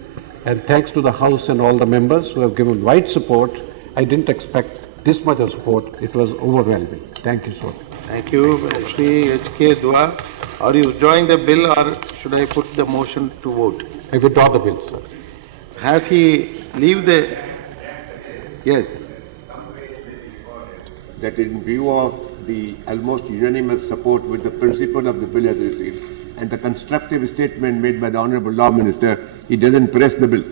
and thanks to the House and all the members who have given wide support. I didn't expect this much of support. It was overwhelming. Thank you so much. Thank you, Sh H.K.Dua. Are you withdrawing the bill or should I put the motion to vote? I withdraw the bill, sir. Has he leave the... Yes. That in view of the almost unanimous support with the principle of the bill has received and the constructive statement made by the Hon'ble Law Minister, he doesn't press the bill.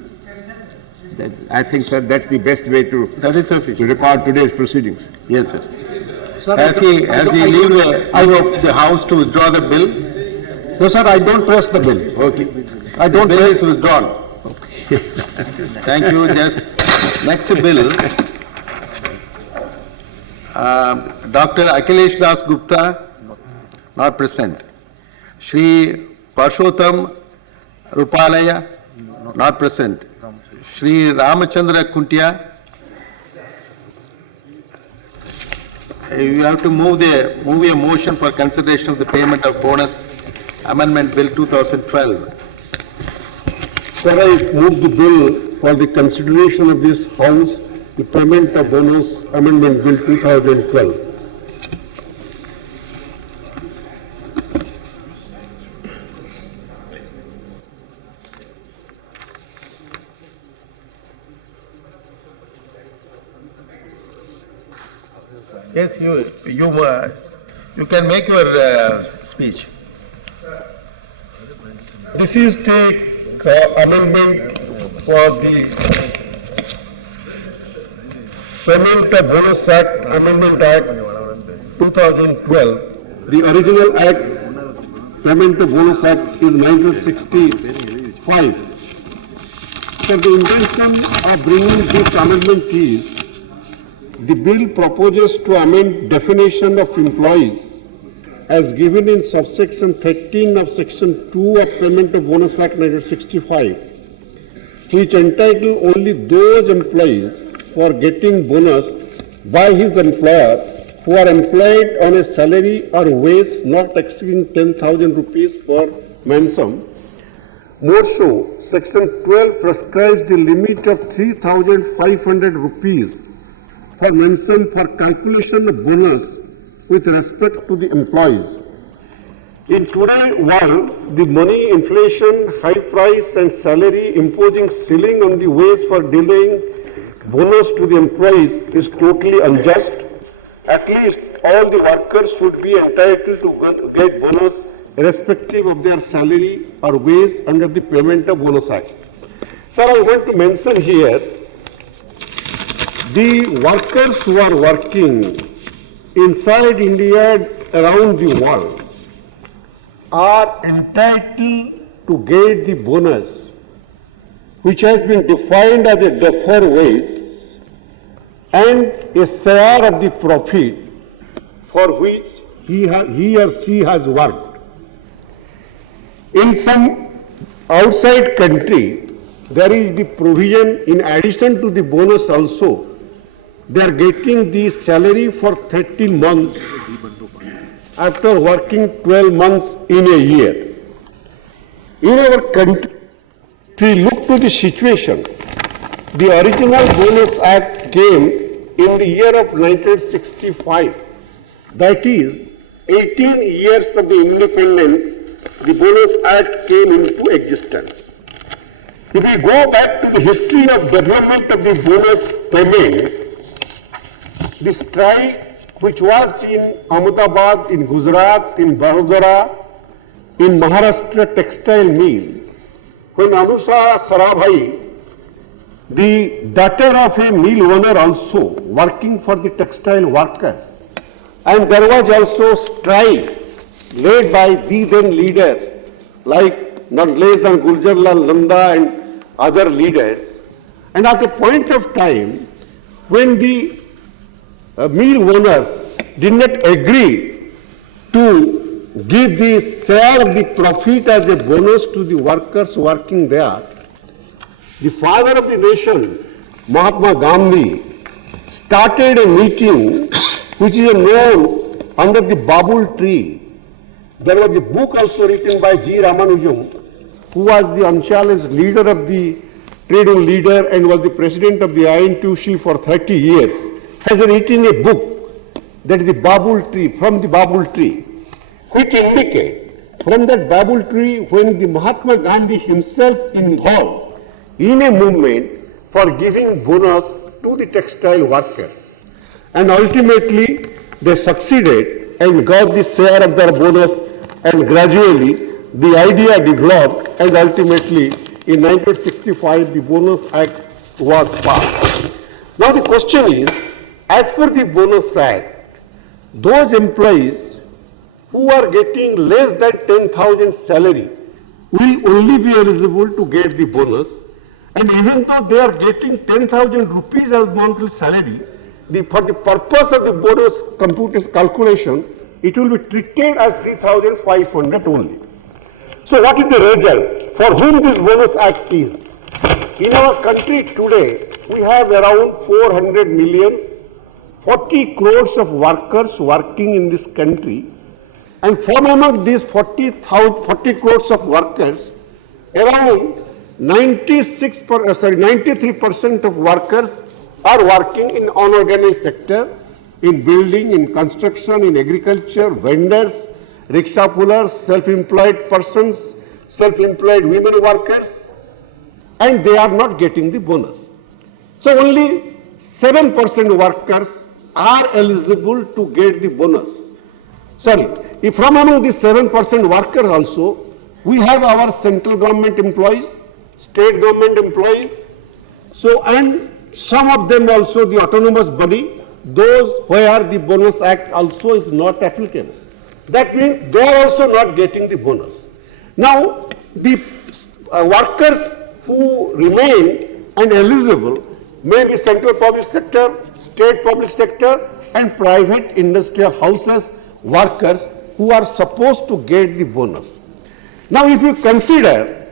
I think, sir, that's the best way to record today's proceedings. Yes, sir. Has he leave the House to withdraw the bill? No, sir, I don't press the bill. Okay. I don't bill is withdrawn. Okay. Thank you. Just next bill. Dr. Akhilesh Das Gupta, not present. Shri Parshottam Rupalaya, not present. Shri Ramachandra Kuntia. You have to move a motion for consideration of the payment of bonus amendment bill 2012. Sir, I move the bill for the consideration of this House, the payment of bonus amendment bill 2012. Yes, you can make your speech. This is the amendment for the Payment of Bonus Act, Amendment Act 2012. The original Act, Payment of Bonus Act, is 1965. So the intention of bringing this amendment is, the bill proposes to amend definition of employees as given in subsection 13 of section 2 of Payment of Bonus Act 1965, which entitle only those employees for getting bonus by his employer who are employed on a salary or wage not exceeding 10,000 rupees per mensum, More so, Section 12 prescribes the limit of 3,500 rupees for mention for calculation of bonus with respect to the employees. In today's world, the money, inflation, high price and salary imposing ceiling on the wage for delaying bonus to the employees is totally unjust. At least all the workers should be entitled to get bonus irrespective of their salary or wage under the Payment of Bonus Act. Sir, I want to mention here the workers who are working inside India around the world are entitled to get the bonus which has been defined as a deferred wage and a share of the profit for which he or she has worked. In some outside country, there is the provision in addition to the bonus also, they are getting the salary for 13 months after working 12 months in a year. In our country, if we look to the situation, the original Bonus Act came in the year of 1965. That is, 18 years of the independence, the Bonus Act came into existence. If we go back to the history of development of the bonus payment, the strike which was in Ahmedabad, in Gujarat, in Vadodara, in Maharashtra textile mill, when Anusha Sarabhai, the daughter of a mill owner also working for the textile workers, and there was also strike led by the then leader like not less than Guljarlal Nanda and other leaders. And at a point of time when the mill owners did not agree to give the share of the profit as a bonus to the workers working there, the father of the nation, Mahatma Gandhi, started a meeting which is known under the Babul tree. There was a book also written by G. Ramanujam, who was the unchallenged leader of the trade union leader and was the president of the INTUC for 30 years, has written a book, that is the Babul tree, from the Babul tree, which indicate from that Babul tree when the Mahatma Gandhi himself involved in a movement for giving bonus to the textile workers. And ultimately they succeeded and got the share of their bonus, and gradually the idea developed, and ultimately in 1965 the Bonus Act was passed. Now the question is, as per the Bonus Act, those employees who are getting less than 10,000 salary will only be eligible to get the bonus, and even though they are getting 10,000 rupees as monthly salary, for the purpose of the bonus calculation, it will be treated as 3,500 only. So what is the result? For whom this Bonus Act is? In our country today, we have around 400 millions, 40 crores of workers working in this country, and from among these 40 crores of workers, around 93% of workers are working in unorganized sector, in building, in construction, in agriculture, vendors, rickshaw pullers, self-employed persons, self-employed women workers, and they are not getting the bonus. So only 7% workers are eligible to get the bonus. Sorry, if from among the 7% workers also, we have our central government employees, state government employees, so and some of them also the autonomous body, those where the Bonus Act also is not applicable. That means they are also not getting the bonus. Now, the workers who remain and eligible may be central public sector, state public sector, and private industrial houses workers who are supposed to get the bonus. Now, if you consider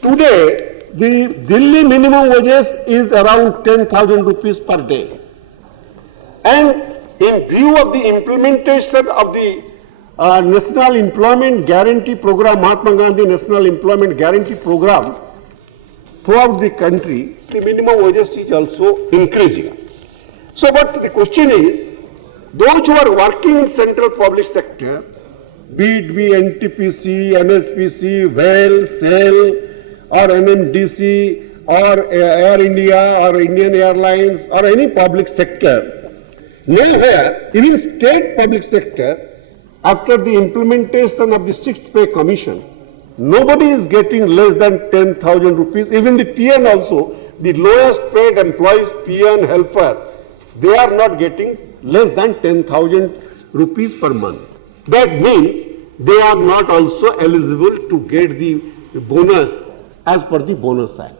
today, the Delhi minimum wages is around 10,000 rupees per day. And in view of the implementation of the National Employment Guarantee Program, Mahatma Gandhi National Employment Guarantee Program, throughout the country, the minimum wages is also increasing. So, but the question is, those who are working in central public sector, be it NTPC, NSPC, WELL, SEL, or MMDC, or Air India, or Indian Airlines, or any public sector, nowhere, even in state public sector, after the implementation of the 6th Pay Commission, nobody is getting less than 10,000 rupees. Even the PN also, the lowest paid employees, PN, helper, they are not getting less than 10,000 rupees per month. That means they are not also eligible to get the bonus as per the bonus act.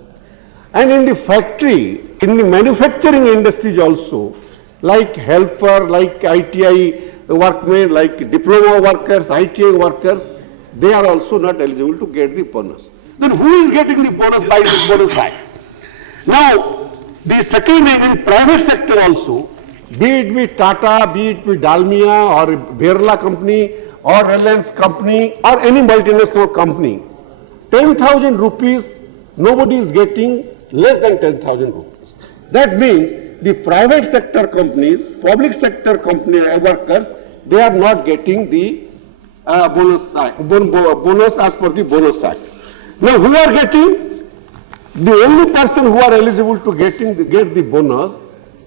And in the factory, in the manufacturing industries also, like helper, like ITI workmen, like diploma workers, ITI workers, they are also not eligible to get the bonus. Then who is getting the bonus by this bonus act? Now, the second in private sector also, be it with Tata, be it with Dalmia or Birla company or Reliance company or any multinational company, 10,000 rupees, nobody is getting less than 10,000 rupees. That means the private sector companies, public sector company workers, they are not getting the bonus as per the bonus act. Now, who are getting? The only person who are eligible to get the bonus,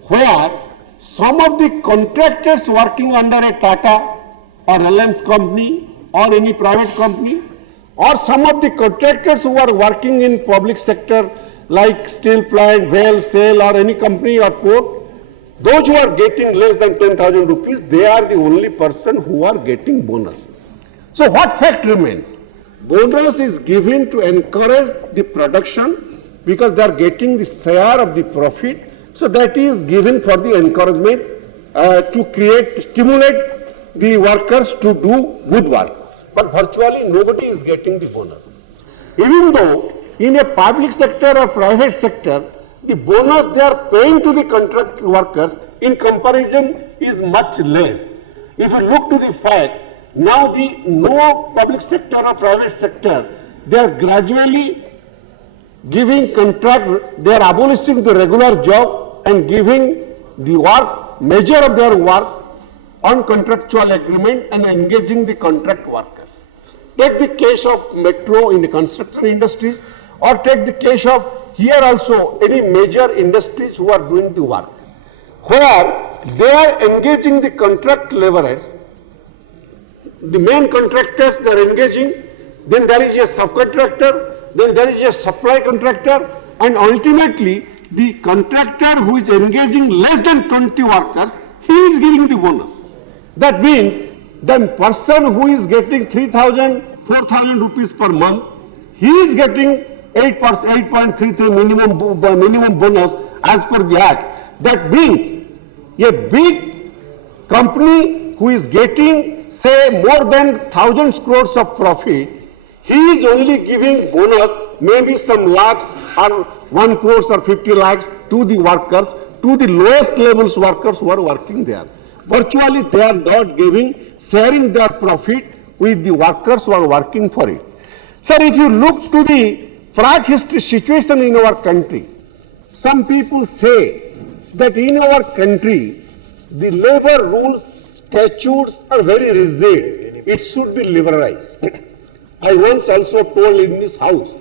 where some of the contractors working under a Tata or Reliance company or any private company, or some of the contractors who are working in public sector like steel plant, rail, SEL or any company or port, those who are getting less than 10,000 rupees, they are the only person who are getting bonus. So what fact remains? Bonus is given to encourage the production because they are getting the share of the profit. So that is given for the encouragement to stimulate the workers to do good work. But virtually nobody is getting the bonus. Even though in a public sector or private sector, the bonus they are paying to the contract workers in comparison is much less. If you look to the fact, now no public sector or private sector, they are gradually giving contract, they are abolishing the regular job and giving the work, measure of their work on contractual agreement and engaging the contract workers. Take the case of metro in the construction industries, or take the case of here also any major industries who are doing the work, where they are engaging the contract laborers, the main contractors they are engaging, then there is a subcontractor, then there is a supply contractor, and ultimately the contractor who is engaging less than 20 workers, he is giving the bonus. That means the person who is getting 3,000, 4,000 rupees per month, he is getting 8.33 minimum bonus as per the act. That means a big company who is getting say more than 1,000 crores of profit, he is only giving bonus maybe some lakhs or 1 crores or 50 lakhs to the workers, to the lowest levels workers who are working there. Virtually they are not sharing their profit with the workers who are working for it. Sir, if you look to the Prague history situation in our country, some people say that in our country, the labor rules, statutes are very rigid. It should be liberalized. I once also told in this house.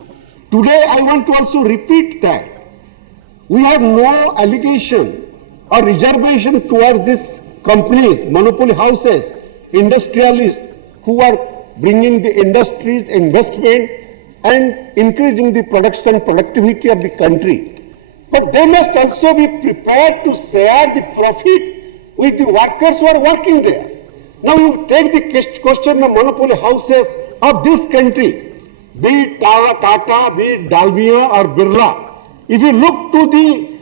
Today I want to also repeat that. We have no allegation or reservation towards these companies, monopoly houses, industrialists who are bringing the industries, investment and increasing the productivity of the country. But they must also be prepared to share the profit with the workers who are working there. Now you take the question of monopoly houses of this country, be it Tata, be it Dalmia or Birla. If you look to the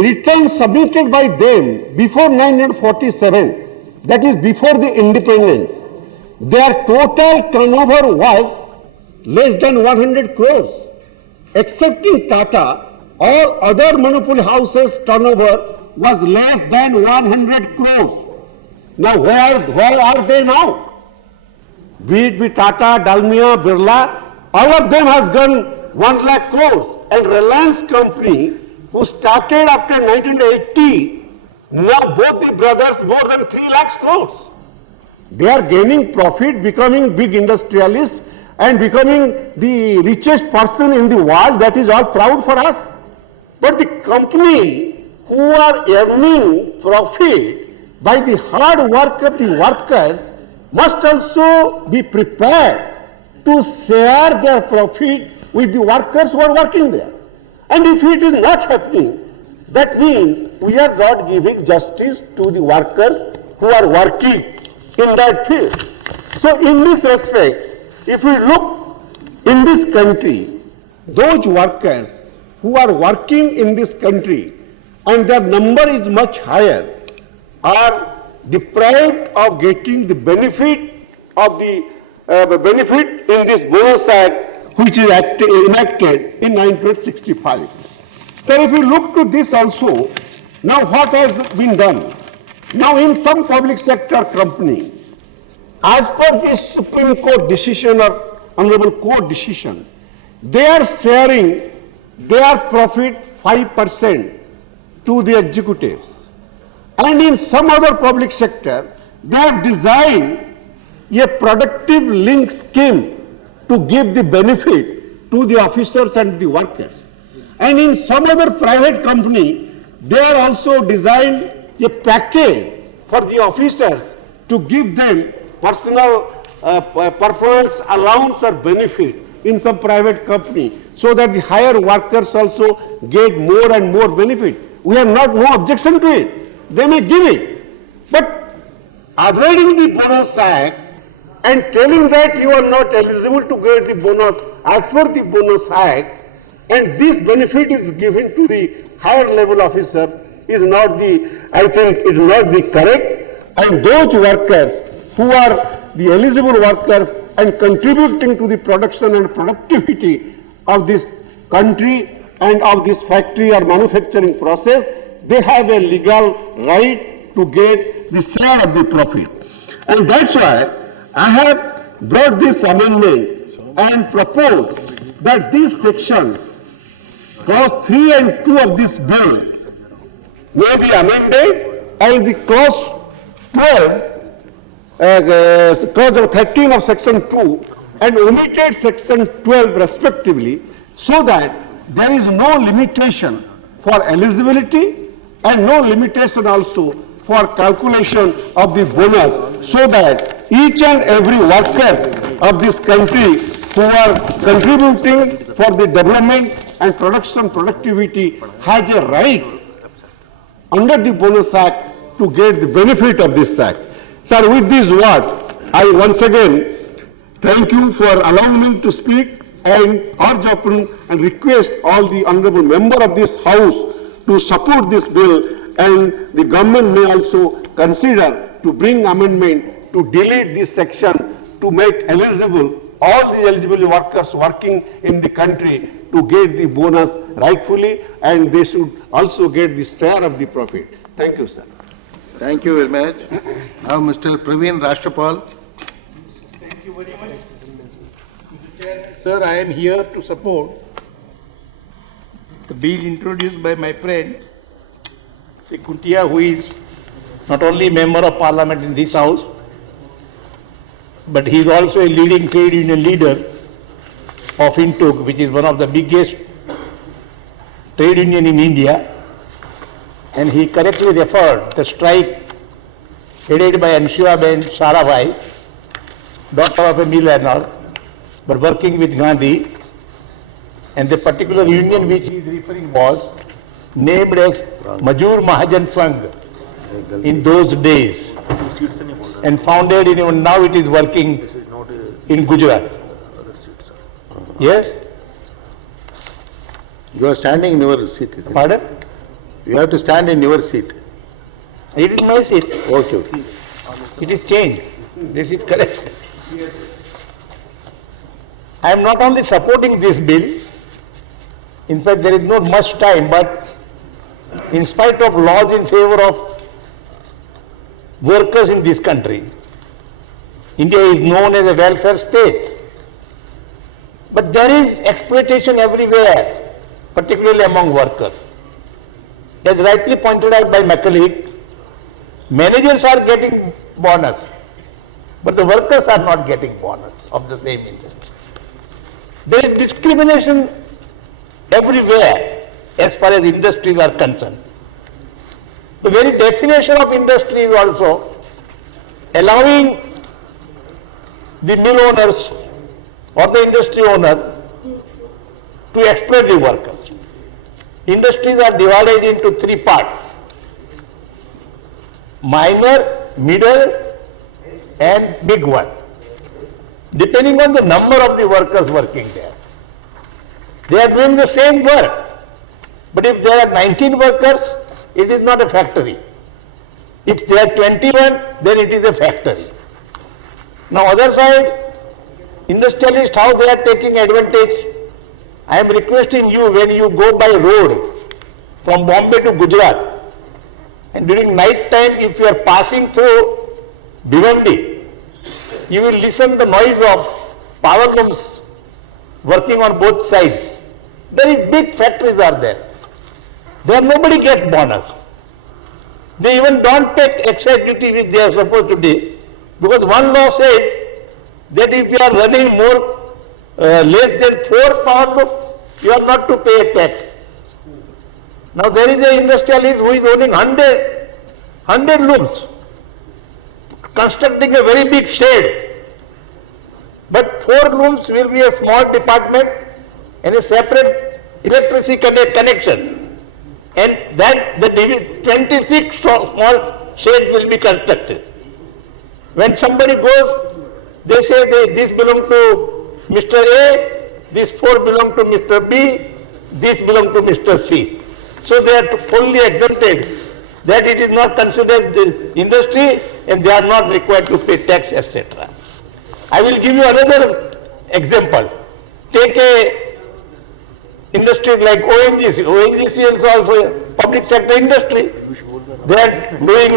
returns submitted by them before 1947, that is before the independence, their total turnover was less than 100 crores. Excepting Tata, all other monopoly houses turnover was less than 100 crores. Now where are they now? be it Tata, Dalmia, Birla, all of them has gone 1 lakh crores. And Reliance company, who started after 1980, now both the brothers more than 3 lakhs crores. They are gaining profit, becoming big industrialists and becoming the richest person in the world. That is all proud for us. But the company who are earning profit by the hard work of the workers must also be prepared to share their profit with the workers who are working there. And if it is not happening, that means we are not giving justice to the workers who are working in that field. So in this respect, if we look in this country, those workers who are working in this country and their number is much higher are deprived of getting the benefit of the benefit in this bonus act which is enacted in 1965. So if we look to this also, now what has been done? Now in some public sector company, as per this Supreme Court decision or Honorable Court decision, they are sharing their profit 5% to the executives. And in some other public sector, they have designed a productive link scheme to give the benefit to the officers and the workers. And in some other private company, they are also designed a package for the officers to give them personal performance allowance or benefit in some private company, so that the higher workers also get more and more benefit. We have no objection to it. They may give it. But avoiding the bonus act and telling that you are not eligible to get the bonus as per the bonus act, and this benefit is given to the higher level officer is not the, I think it is not the correct. And those workers who are the eligible workers and contributing to the production and productivity of this country and of this factory or manufacturing process, they have a legal right to get the share of the profit. And that's why I have brought this amendment and proposed that this section, clause 3 and 2 of this bill may be amended, and the clause 12, clause 13 of section 2 and omitted section 12 respectively, so that there is no limitation for eligibility and no limitation also for calculation of the bonus, so that each and every workers of this country who are contributing for the development and production productivity has a right under the bonus act to get the benefit of this act. Sir, with these words, I once again thank you for allowing me to speak and urge upon and request all the honorable member of this house to support this bill, and the government may also consider to bring amendment to delete this section to make eligible all the eligible workers working in the country to get the bonus rightfully, and they should also get the share of the profit. Thank you, sir. Thank you very much. Now, Mr. Praveen Rashtrapal. Thank you very much. Sir, I am here to support the bill introduced by my friend Sh H.K.Dua, who is not only member of parliament in this house, but he is also a leading trade union leader of INTUC, which is one of the biggest trade union in India. And he correctly referred the strike headed by Anshuaben Sarabhai, daughter of a mill owner, but working with Gandhi, and the particular union which he is referring was named as Majur Mahajan Sangh in those days, and founded in, now it is working in Gujarat. Yes? You are standing in your seat. Pardon? You have to stand in your seat. It is my seat. Okay. It is changed. This is correct. I am not only supporting this bill, in fact there is not much time, but in spite of laws in favor of workers in this country, India is known as a welfare state. But there is exploitation everywhere, particularly among workers. As rightly pointed out by my colleague, managers are getting bonus, but the workers are not getting bonus of the same industry. There is discrimination everywhere as far as industries are concerned. The very definition of industry is also allowing the mill owners or the industry owner to exploit the workers. Industries are divided into three parts: minor, middle and big one, depending on the number of the workers working there. They are doing the same work, but if there are 19 workers, it is not a factory. If there are 21, then it is a factory. Now other side, industrialists, how they are taking advantage. I am requesting you, when you go by road from Bombay to Gujarat, and during night time if you are passing through Bhiwandi, you will listen the noise of power looms working on both sides. Very big factories are there. There nobody gets bonus. They even don't take excise duty which they are supposed to do, because one law says that if you are running more less than 4 power loom, you are not to pay a tax. Now there is an industrialist who is owning 100 looms, constructing a very big shed, but 4 looms will be a small department and a separate electricity connection, and that the 26 small sheds will be constructed. When somebody goes, they say this belongs to Mr. A, these 4 belong to Mr. B, this belong to Mr. C. So they are fully exempted, that it is not considered industry and they are not required to pay tax, etc. I will give you another example. Take a industry like ONGC. ONGC is also a public sector industry. They are doing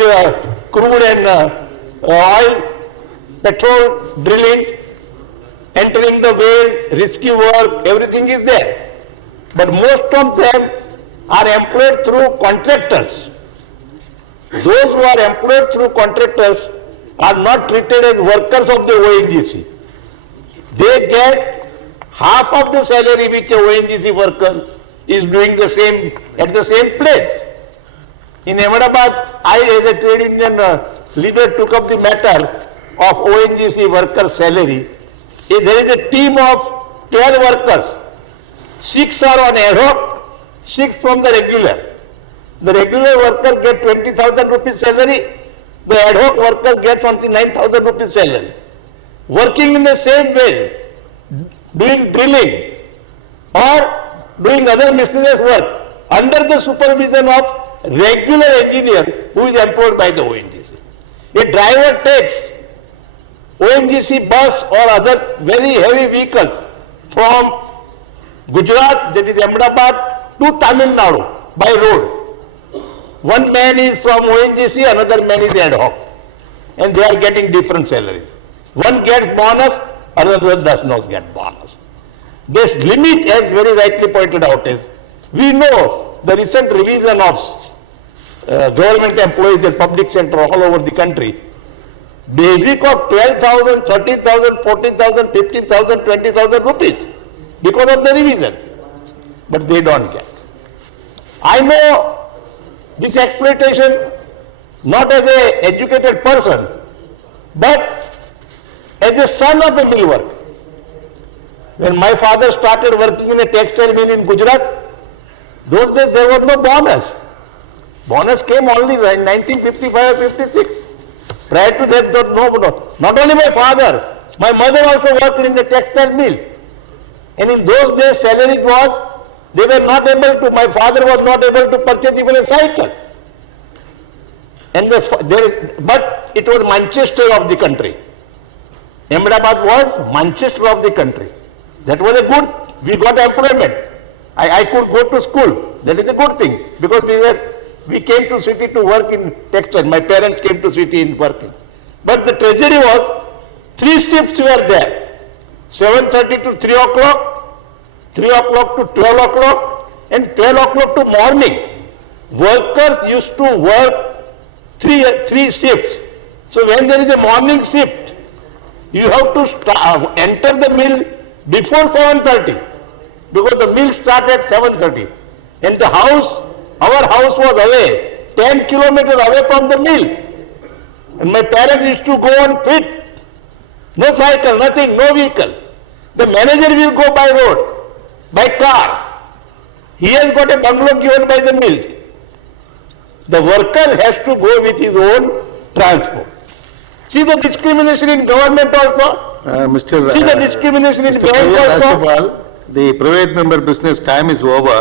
crude and oil, petrol drilling, entering the well, risky work, everything is there. But most of them are employed through contractors. Those who are employed through contractors are not treated as workers of the ONGC. They get half of the salary which a ONGC worker is doing the same at the same place. In Ahmedabad, I as a trade union leader took up the matter of ONGC worker salary. There is a team of 12 workers. 6 are on ad hoc, 6 from the regular. The regular worker gets 20,000 rupees salary, the ad hoc worker gets something 9,000 rupees salary. Working in the same way, doing drilling or doing other miscellaneous work under the supervision of regular engineer who is employed by the ONGC. A driver takes ONGC bus or other very heavy vehicles from Gujarat, that is Ahmedabad, to Tamil Nadu by road. One man is from ONGC, another man is ad hoc, and they are getting different salaries. One gets bonus, another does not get bonus. This limit, as very rightly pointed out, is we know the recent revision of government employees in public sector all over the country. Basic of 12,000, 30,000, 40,000, 15,000, 20,000 rupees because of the revision. But they don't get. I know this exploitation not as an educated person, but as a son of a mill worker. When my father started working in a textile mill in Gujarat, those days there was no bonus. Bonus came only in 1955 or 56. Prior to that, no. Not only my father, my mother also worked in the textile mill. And in those days, salaries was, they were not able to, my father was not able to purchase even a cycle. And but it was Manchester of the country. Ahmedabad was Manchester of the country. That was a good, we got employment. I could go to school. That is a good thing because we came to city to work in textile. My parents came to city in working. But the tragedy was 3 shifts were there. 7:30 to 3 o'clock, 3 o'clock to 12 o'clock, and 12 o'clock to morning. Workers used to work three shifts. So when there is a morning shift, you have to enter the mill before 7:30, because the mill started at 7:30. And the house, our house was away, 10 kilometers away from the mill. And my parents used to go on foot. No cycle, nothing, no vehicle. The manager will go by road, by car. He has got a bungalow given by the mill. The worker has to go with his own transport. See the discrimination in government also. See the discrimination in bank also. The private member business time is over.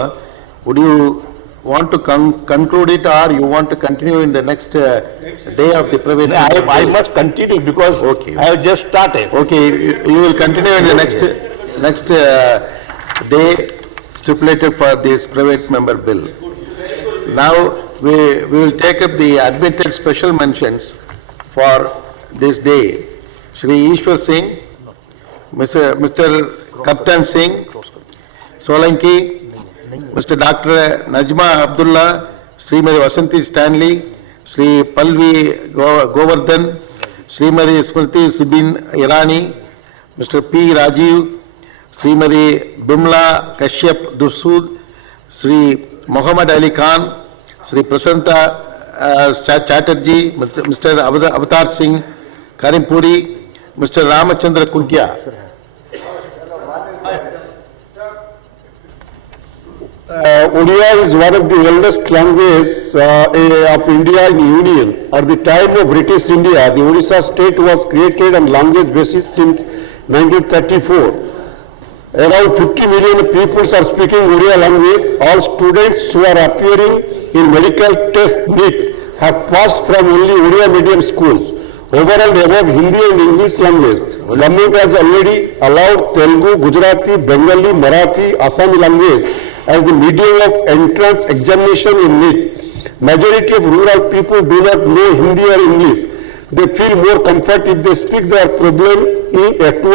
Would you want to conclude it, or you want to continue in the next day of the private? I must continue because I have just started. Okay, you will continue in the next day stipulated for this private member bill. Now we will take up the admitted special mentions for this day. Shri Ishwar Singh, Mr. Kaptan Singh, Solanki, Mr. Dr. Najma Abdullah, Srimati Vasanti Stanley, Sri Palvi Govardhan, Srimati Smriti Subin Irani, Mr. P. Rajiv, Srimati Bimla Kashyap Dursud, Sri Muhammad Ali Khan, Sri Prasanta Chatterjee, Mr. Avatar Singh Karimpuri, Mr. Ramachandra Kuntia. Odia is one of the oldest languages of India in the Union. At the time of British India, the Odisha state was created on language basis since 1934. Around 50 million people are speaking Odia language. All students who are appearing in medical test NEET have passed from only Odia medium schools. Overall, they have Hindi and English language. Government has already allowed Telugu, Gujarati, Bengali, Marathi, Assami language as the medium of entrance examination in NEET. Majority of rural people do not know Hindi or English. They feel more comfort if they speak their problem to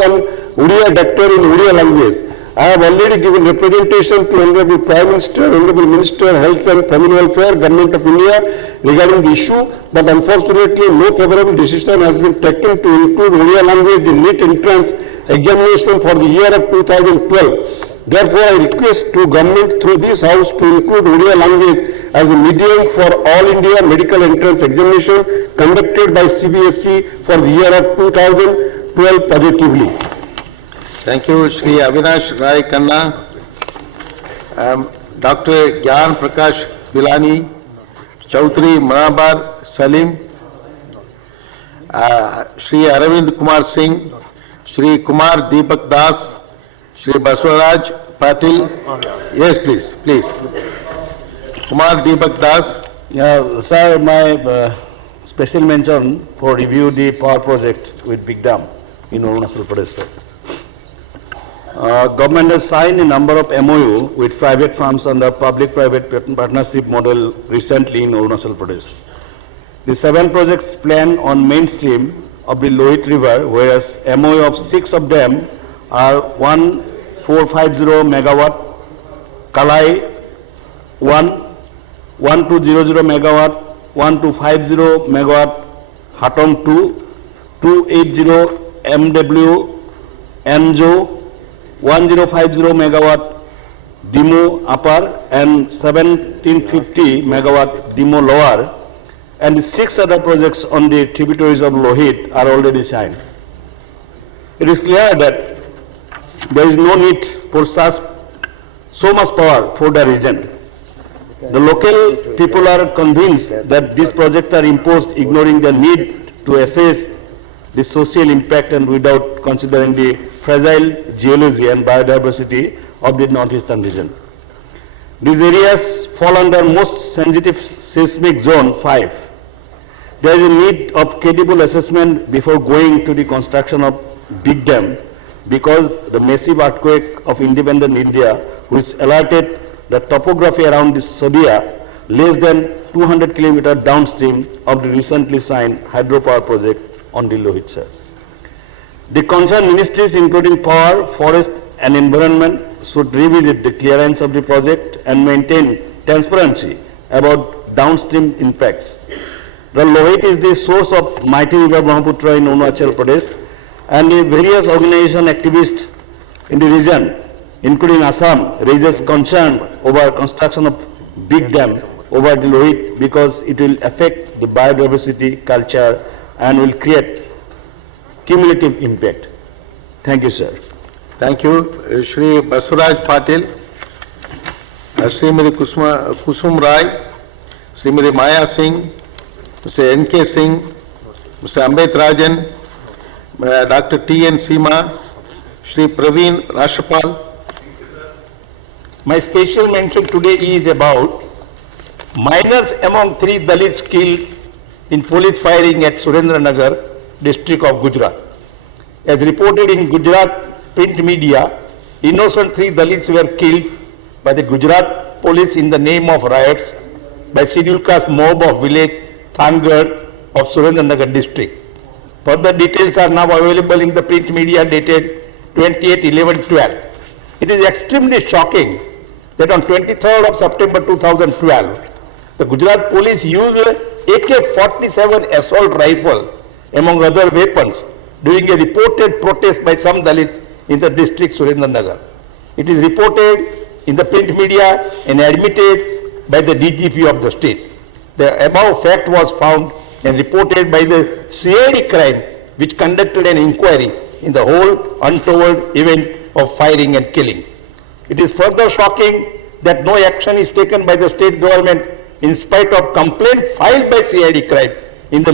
an Odia doctor in Odia language. I have already given representation to Honorable Prime Minister, Honorable Minister, Health and Family Welfare, Government of India regarding the issue, but unfortunately no favorable decision has been taken to include Odia language in NEET entrance examination for the year of 2012. Therefore, I request to government through this house to include Odia language as the medium for all India medical entrance examination conducted by CBSE for the year of 2012 positively. Thank you, Shri Avinash Rai Khanna, Dr. Gyan Prakash Bilani, Chaudhary Manabar Salim, Shri Aravind Kumar Singh, Shri Kumar Deepak Das, Shri Baswaraj Patil. Yes, please. Kumar Deepak Das. Sir, my special mention for review the power project with Big Dam in Arunachal Pradesh. Government has signed a number of MOU with private firms under public-private partnership model recently in Arunachal Pradesh. The 7 projects planned on mainstream of the Lohit River, whereas MOU of 6 of them are 1450 megawatt, Kalai 1200 megawatt, 1250 megawatt, Hatom 2, 280 MW, Enjo 1050 megawatt, Demo upper and 1750 megawatt Demo lower, and 6 other projects on the tributaries of Lohit are already signed. It is clear that there is no need for so much power for the region. The local people are convinced that these projects are imposed ignoring the need to assess the social impact and without considering the fragile geology and biodiversity of the northeastern region. These areas fall under most sensitive seismic zone 5. There is a need of credible assessment before going to the construction of Big Dam, because the massive earthquake of independent India, which alerted the topography around this Sodia less than 200 kilometers downstream of the recently signed hydropower project on the Lohit. The concerned ministries, including Power, Forest and Environment, should revisit the clearance of the project and maintain transparency about downstream impacts. The Lohit is the source of mighty river Brahmaputra in Arunachal Pradesh, and the various organizations activists in the region, including Assam, raises concern over construction of big dam over the Lohit because it will affect the biodiversity, culture, and will create cumulative impact. Thank you, sir. Thank you. Shri Basuraj Patil, Srimati Kusum Rai, Srimati Maya Singh, Mr. N.K. Singh, Mr. Ambet Rajan, Dr. T.N. Seema, Shri Praveen Rashapal. My special mention today is about minors among 3 Dalits killed in police firing at Surendranagar, district of Gujarat. As reported in Gujarat print media, innocent 3 Dalits were killed by the Gujarat police in the name of riots by scheduled caste mob of village Thangad of Surendranagar district. Further details are now available in the print media dated 28/11/12. It is extremely shocking that on 23rd of September 2012, the Gujarat police used AK-47 assault rifle among other weapons during a reported protest by some Dalits in the district Surendranagar. It is reported in the print media and admitted by the DGP of the state. The above fact was found and reported by the CID crime, which conducted an inquiry in the whole untoward event of firing and killing. It is further shocking that no action is taken by the state government in spite of complaint filed by CID crime in the